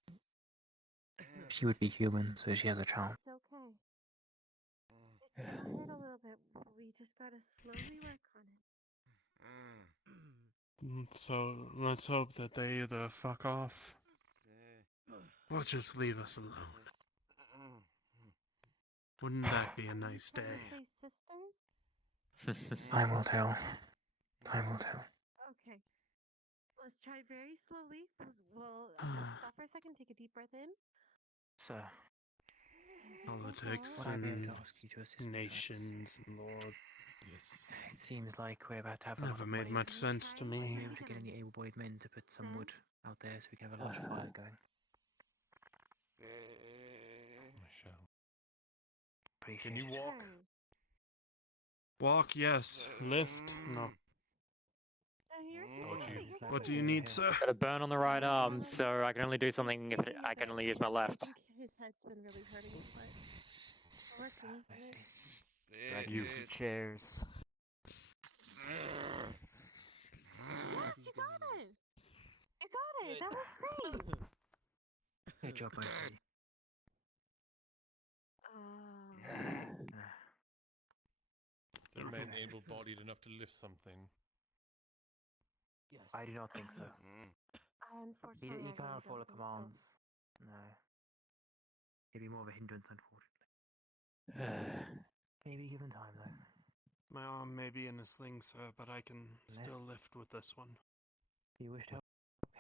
She would be human, so she has a charm. It's okay. It hurt a little bit, but we just gotta slowly work on it. So let's hope that they either fuck off or just leave us alone. Wouldn't that be a nice day? Say sister? Time will tell. Time will tell. Okay. Let's try very slowly. We'll stop for a second, take a deep breath in. Sir. Politics Would I be able and to ask you to assist me, nations and lord. It seems like we're about to have a lot Never of made waiting. much sense to Might me. be able to get any able-bodied men to put some wood out there so we can have a large fire going. Appreciate Can you it. walk? Walk, yes. Lift, no. What do you need, sir? Got a burn on the right arm, so I can only do something if I can only use my left. His head's been really hurting, but let's see. You chairs. Yes, you got it! You got it! That was great! Good job, both of you. They're men able-bodied enough to lift something. Yes. I do not think so. Unfortunately, He I cannot really follow don't think commands. No. He'd be more of a hindrance, unfortunately. Maybe given time, though. My arm may be in a sling, sir, but I can still lift with this one. Do you wish to help?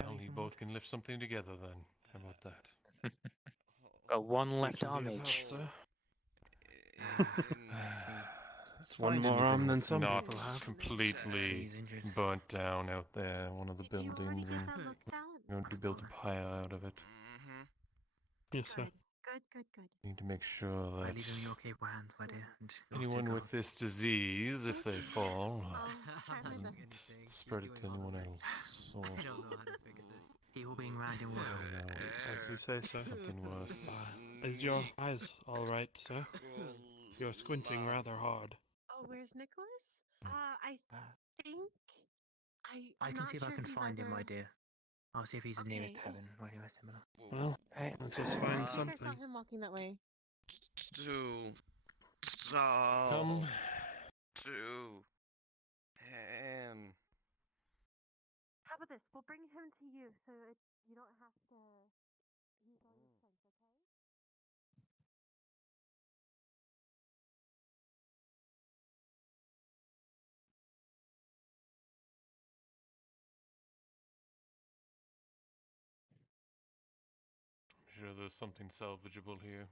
Well, you both can lift something together then. How about that? Got one left Can be arm of help, each. sir. It's one more arm than some not people have. completely burnt down out there, one of the buildings, and going to build a pyre out of it. Yes, sir. Good. Need to make sure I that leave him in your capable hands, my dear, and you'll still anyone go. with this disease, if they fall, doesn't Anything. spread it to anyone else. Or, I don't know how to fix this. People being round in I water. don't know, As you say, sir. something worse. Is your eyes all right, sir? You're squinting rather hard. Oh, where's Nicholas? I think I I'm can not see if I sure can he's find him, my either. dear. I'll see if he's the nearest Okay. tavern or anywhere similar. Well, let's just find I think I something. saw him walking that way. Come to him. How about this? We'll bring him to you, so you don't have to use all your strength, okay? I'm sure there's something salvageable here.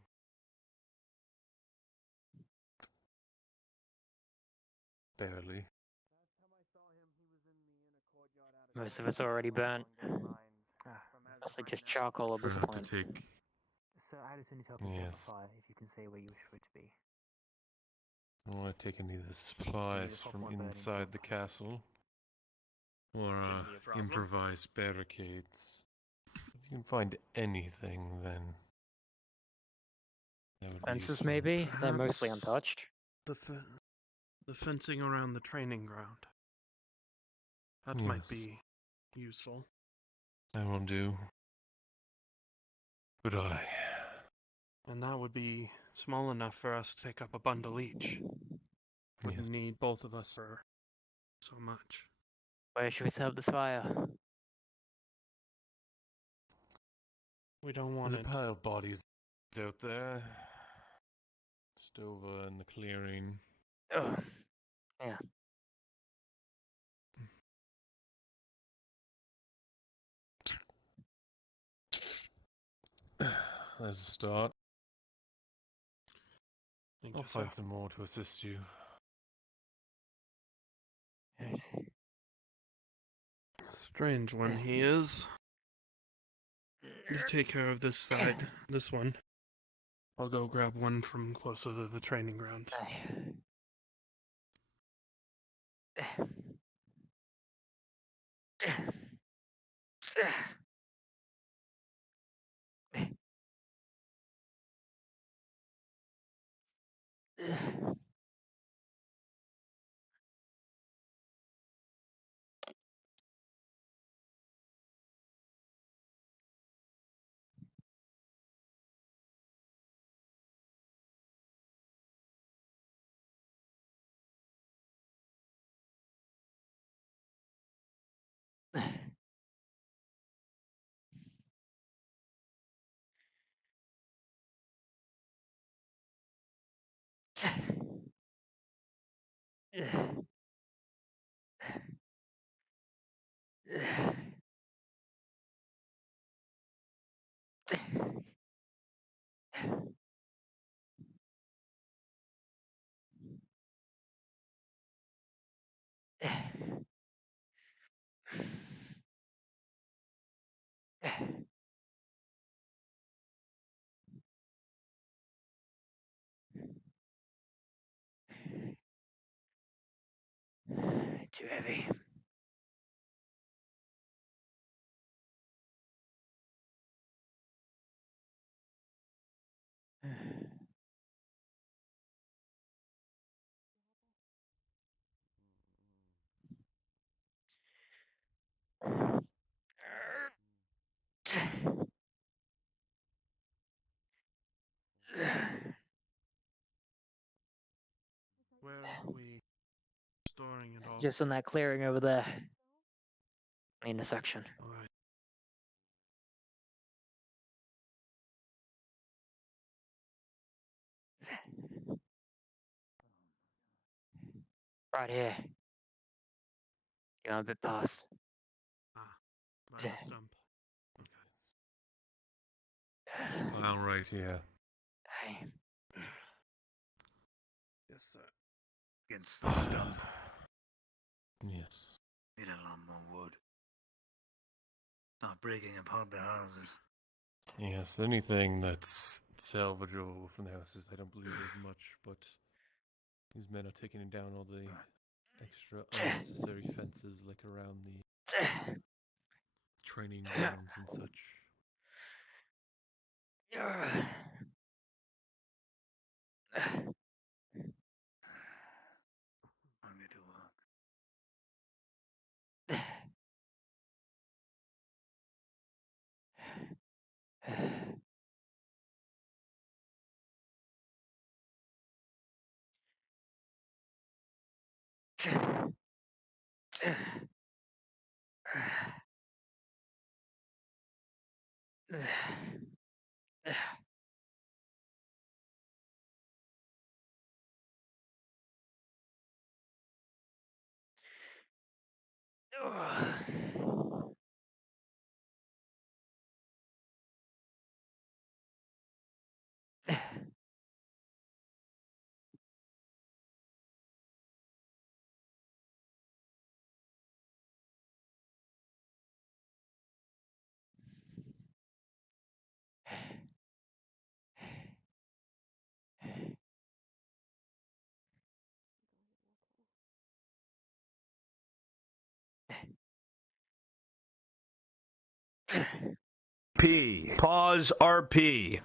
Barely. Most of it's already burnt. Mostly just charcoal at this Try not point. to take. So Addison is helping set Yes. the fire, if you can say where you wish for it to be. I don't want to take any of the supplies from inside the castle. Or Shouldn't be a problem. improvised barricades. If you can find anything, then that would be Fences, useful. maybe? They're mostly Perhaps untouched. The fencing around the training ground. That Yes. might be useful. That will do. Good eye. And that would be small enough for us to take up a bundle each. Wouldn't Yes. need both of us for so much. Where should we set up this fire? We don't want There's a it. pile of bodies out there. Just over in the clearing. Oh, yeah. There's a start. Thank I'll you, find sir. some more to assist you. Strange one he is. You take care of this side, this one. I'll go grab one from closer to the training grounds. Too heavy. Where are we storing it all? Just in that clearing over there. In the section. Alright. Right here. You're a bit past. By the stump. Pile right here. Hey. Yes, sir. Against the stump. Yes. Need a lot more wood. Start breaking apart the houses. Yes, anything that's salvageable from the houses, I don't believe there's much, but these men are taking down all the extra unnecessary fences, like around the training grounds and such. I'm going to look. P. Pause RP.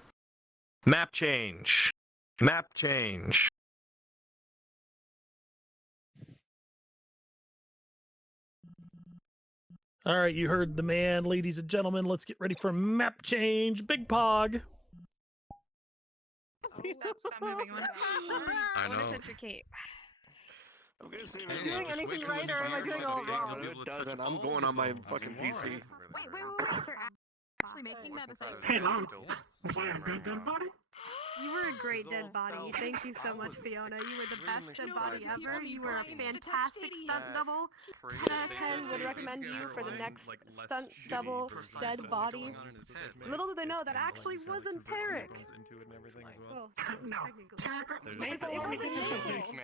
Map change. Map change. All right, you heard the man, ladies and gentlemen. Let's get ready for map change. Big Pog. Stop moving. I know. Touch your cape. I'm gonna say Am I doing anything right or am I doing all wrong? It doesn't. I'm going on my fucking PC. Wait. They're actually making that a thing. Hey, Mom. Was I a good dead body? You were a great dead body. Thank you so much, Fiona. You were the best dead body ever. You were a fantastic stunt double. 10 out of 10 would recommend you for the next stunt double dead body. Little did they know that actually wasn't Tarek. Well, technically. It wasn't you.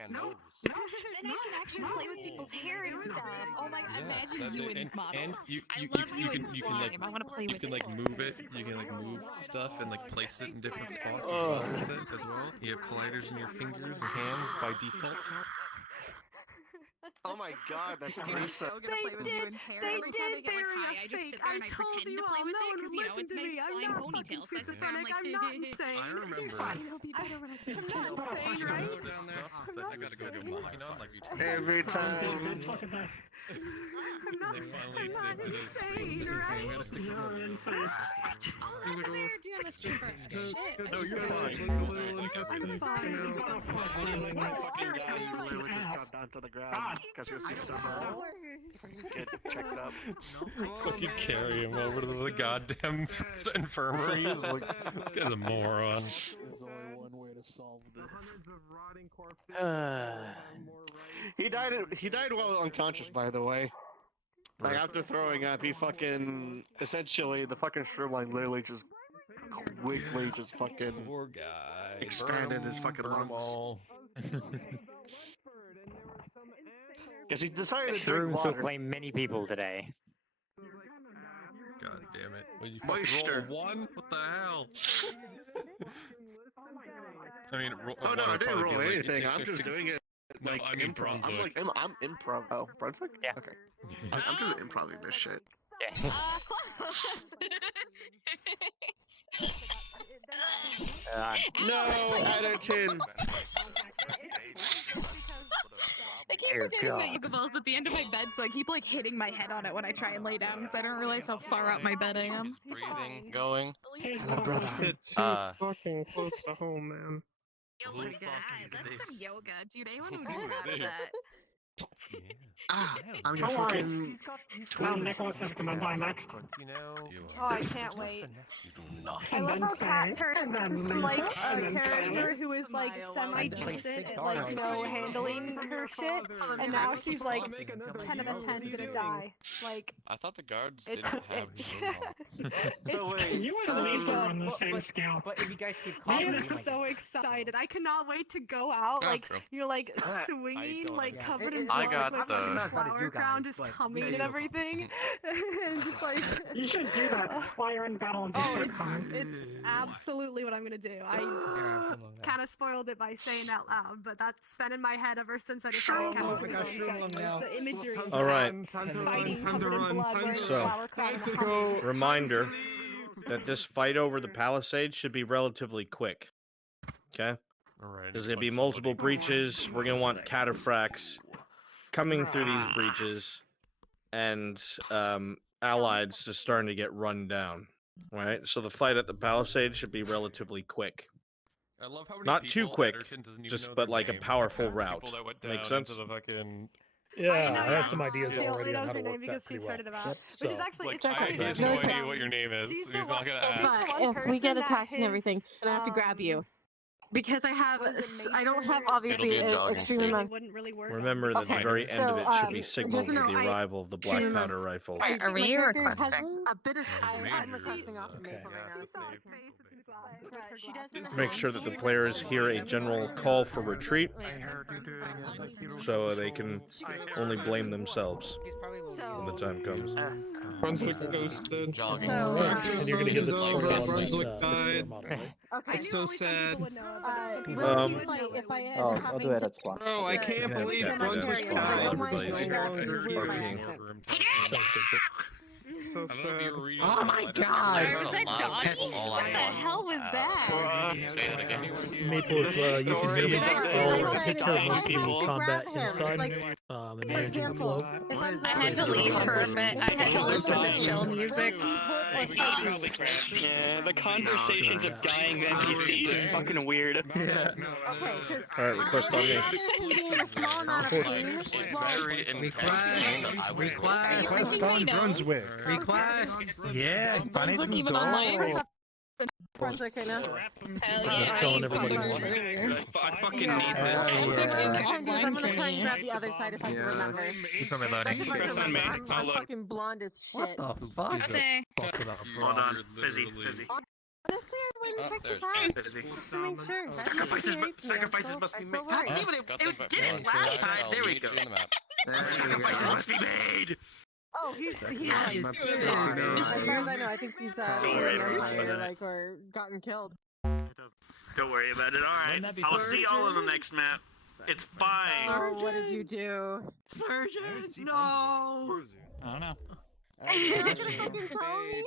No. Then I can actually play with people's hair and stuff. Oh my god, imagine you in this model. And I love you in slime. I want to play with you can it. like move it. You can like move stuff and like place it in different spots as well with it as well. You have colliders in your fingers and hands by default. Oh my god, that's I'm so gonna play with you in hair. Every time I get like high, I just sit there and I pretend to play with it because you know it's nice slime ponytail. So I sit there and I'm like, I'm not insane. I remember. it'll be better when I I'm not insane, right? I gotta go do walking on like every time. I'm not insane, right? We gotta stick together. Oh, that's weird. Do you have a stripper? Shit. No, you're fine. Down to the ground because you're so get checked up. Fucking carry him over to the goddamn infirmary. He's like, this guy's a moron. There's only one way to solve this. Hundreds of rotting corpses. He died while unconscious, by the way. Like after throwing up, he fucking essentially the fucking streamline literally just quickly just fucking poor guy expanded his fucking lungs. Because he decided to drink Shrooms water. will claim many people today. God damn it. What, you Moisture. roll a 1? What the hell? I mean, Oh no, I didn't roll anything. I'm just doing doing it like I mean improv. Brunswick. I'm improv. Oh, Brunswick? Yeah. Okay. I'm just improvising this shit. Yeah. No, Editon. I keep forgetting that yoga ball's at the end of my bed, so I keep like hitting my head on it when I try and lay down because I don't realize how far out my bed I am. Breathing, going. Hello, brother. It's too fucking close to home, man. Yoga, that's some yoga, dude. I want to do that. I'm Don't just worry. fucking. Well, Nicholas is gonna die next. Oh, I can't wait. I And love then how Kat Faye, and then turned from like Lisa, a and then character Faye. who is like semi-decent at like, you know, handling her shit, and now she's like 10 out of 10 gonna die. Like, I thought the guards it's didn't have So wait. You and Lisa are on the same scale. But if you guys keep I calling, am so excited. I cannot wait to go out. Yeah, Like, true. you're like swinging, like Yeah. covered in I blood. like got with the- like flower crown just humming and everything, and just like. You should do that while you're in battle. Oh, it's absolutely what I'm gonna do. I kind of spoiled it by saying out loud, but that's been in my head ever since I decided Captain the imagery. All right. Fighting covered in blood, wearing a So, flower crown and a humming. reminder that this fight over the palisade should be relatively quick. Okay? Alright. There's going to be multiple breaches. We're going to want cataphracts coming through these breaches, and allies just starting to get run down. Right? So the fight at the palisade should be relatively quick. I love how many Not too people quick, Edgerton doesn't even just know but their like a name. powerful People route. that went Make down sense? into the fucking... Yeah, I have some ideas She already only on knows how to her name work because that pretty she's well. heard it about. Yep. Which is So, actually Like, it's actually he has really no idea fun. what your name is. She's He's the not one- gonna she's ask. the But one if we get person that attacked and his, everything, then I have to grab you. Because I have, was it I don't have major- obviously It'll be a an jogging extreme stick. amount. wouldn't really work. Remember that the very end of it should be signaled with the arrival of the black powder rifles. Are we requesting? A bit of I'm requesting off of Okay. Maple right now. Make sure that the players hear a general call for retreat, so they can only blame themselves when the time comes. Brunswick ghosted. Jogging. And you're gonna give the tutorial on this Brunswick died. model, right? Okay. It's so sad. If I end up I'll do it at squad. Bro, I can't believe Brunswick died. Everybody's RPing. So sad. Oh my god! Was that Dottie? What the hell was that? Maple, if you can hear me, I'll take care of most of the combat inside and managing the flow. I had to leave for a bit. I had to listen to chill music. Yeah, the conversations of dying NPC is fucking weird. Alright, request on me. Request. Yes, Brunswick even online? Brunswick right now. Hell I'm yeah. telling everybody Fucking once. I fucking need Brunswick is I'm online gonna try and training. grab the other side if I can remember. Keep on reloading. Press on me. I'm I'll look. fucking blonde as shit. What the fuck? Okay. Hold on. Fizzy. Honestly, I wouldn't check this out. Fizzy. Just to make sure. Sacrifices must be made. God damn it! It did it last time. There we go. Sacrifices must be made. Oh, he's As as far as I know, I think he's Don't worry about it. like or gotten killed. Don't worry about it. All right. Wouldn't that be I'll see y'all on the next map. It's fine. Oh, what did you do? Surgeons, no. I don't know. You're not gonna fucking tell me?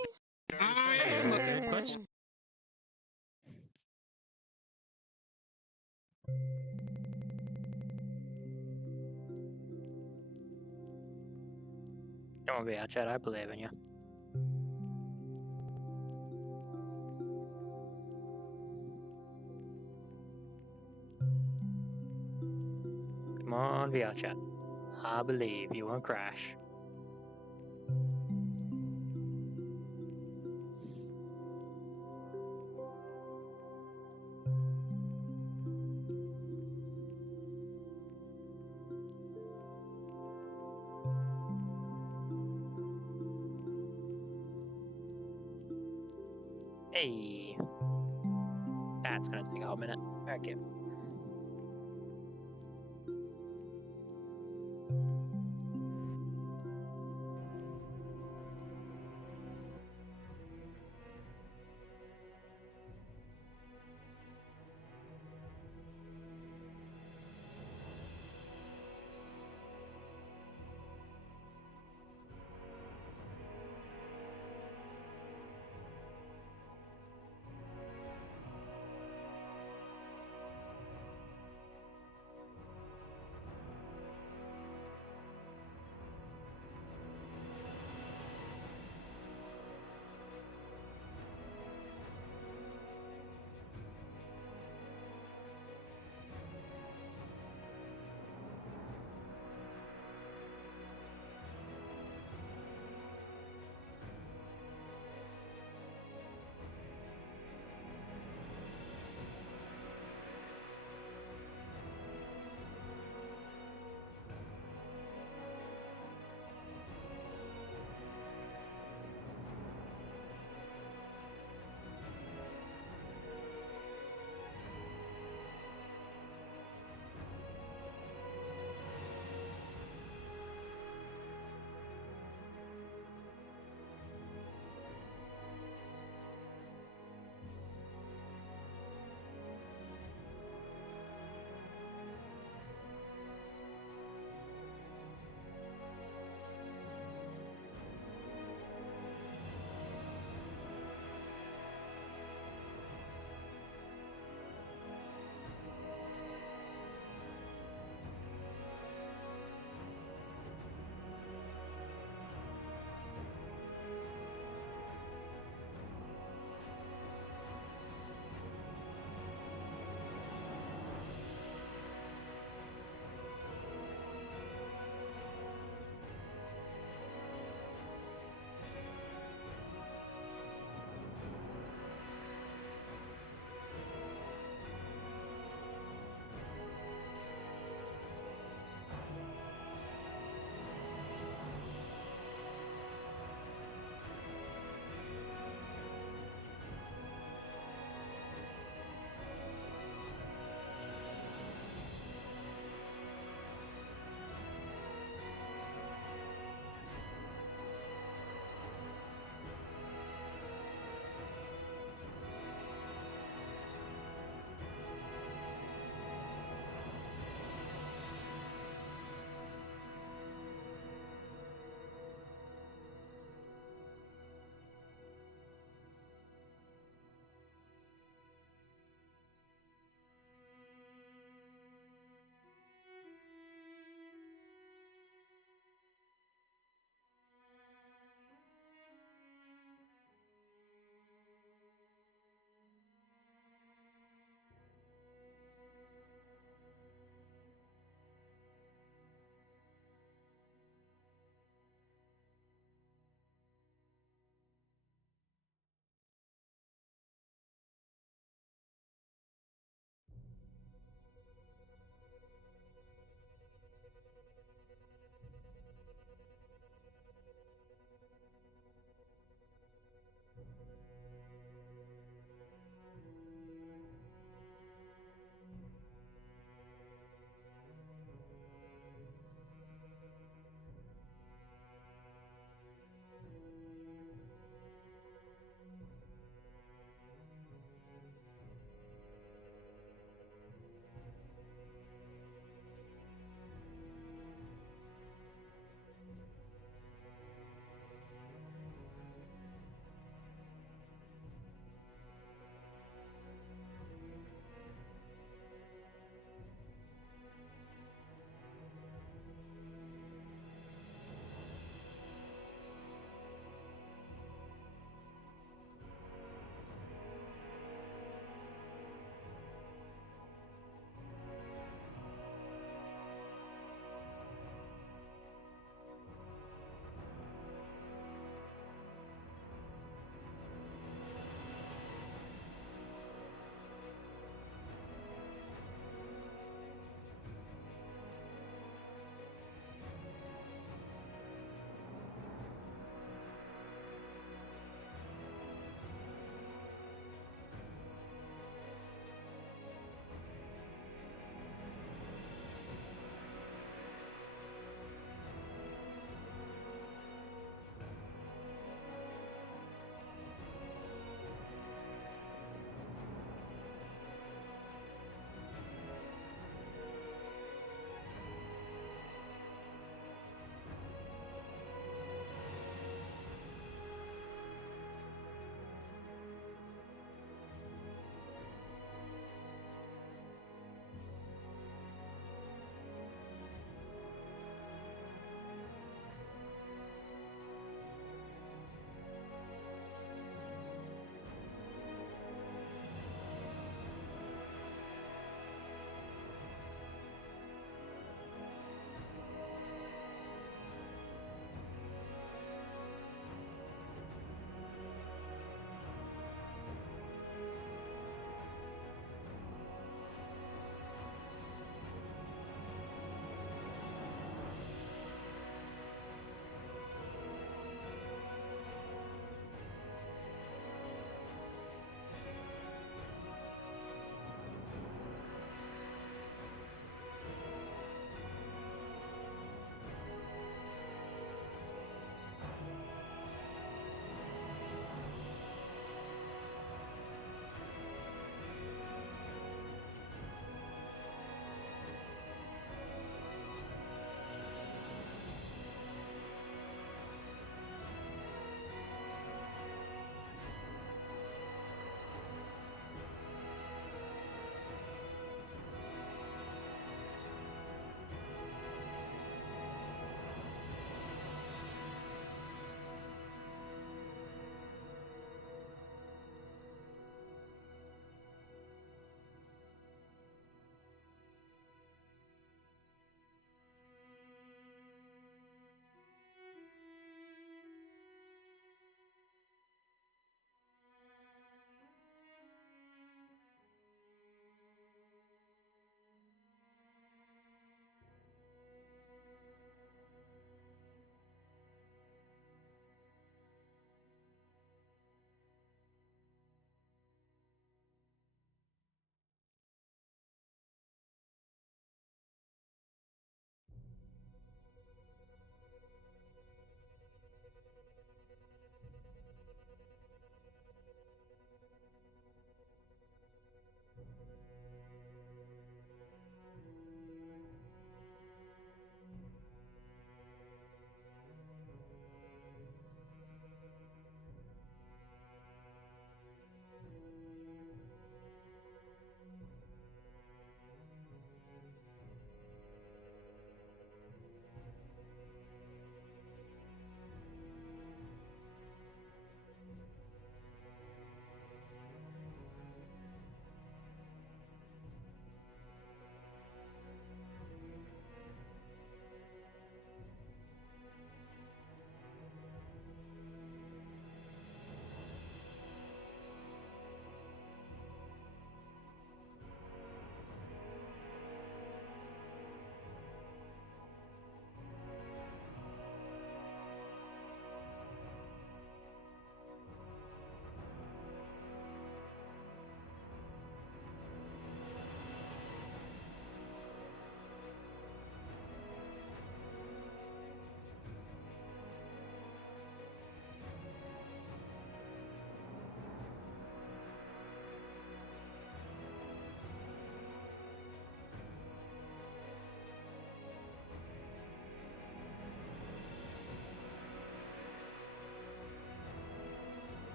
Don't be VRChat, I believe in you. Come on, VRChat. I believe you won't crash. Hey. That's gonna take a whole minute. Okay.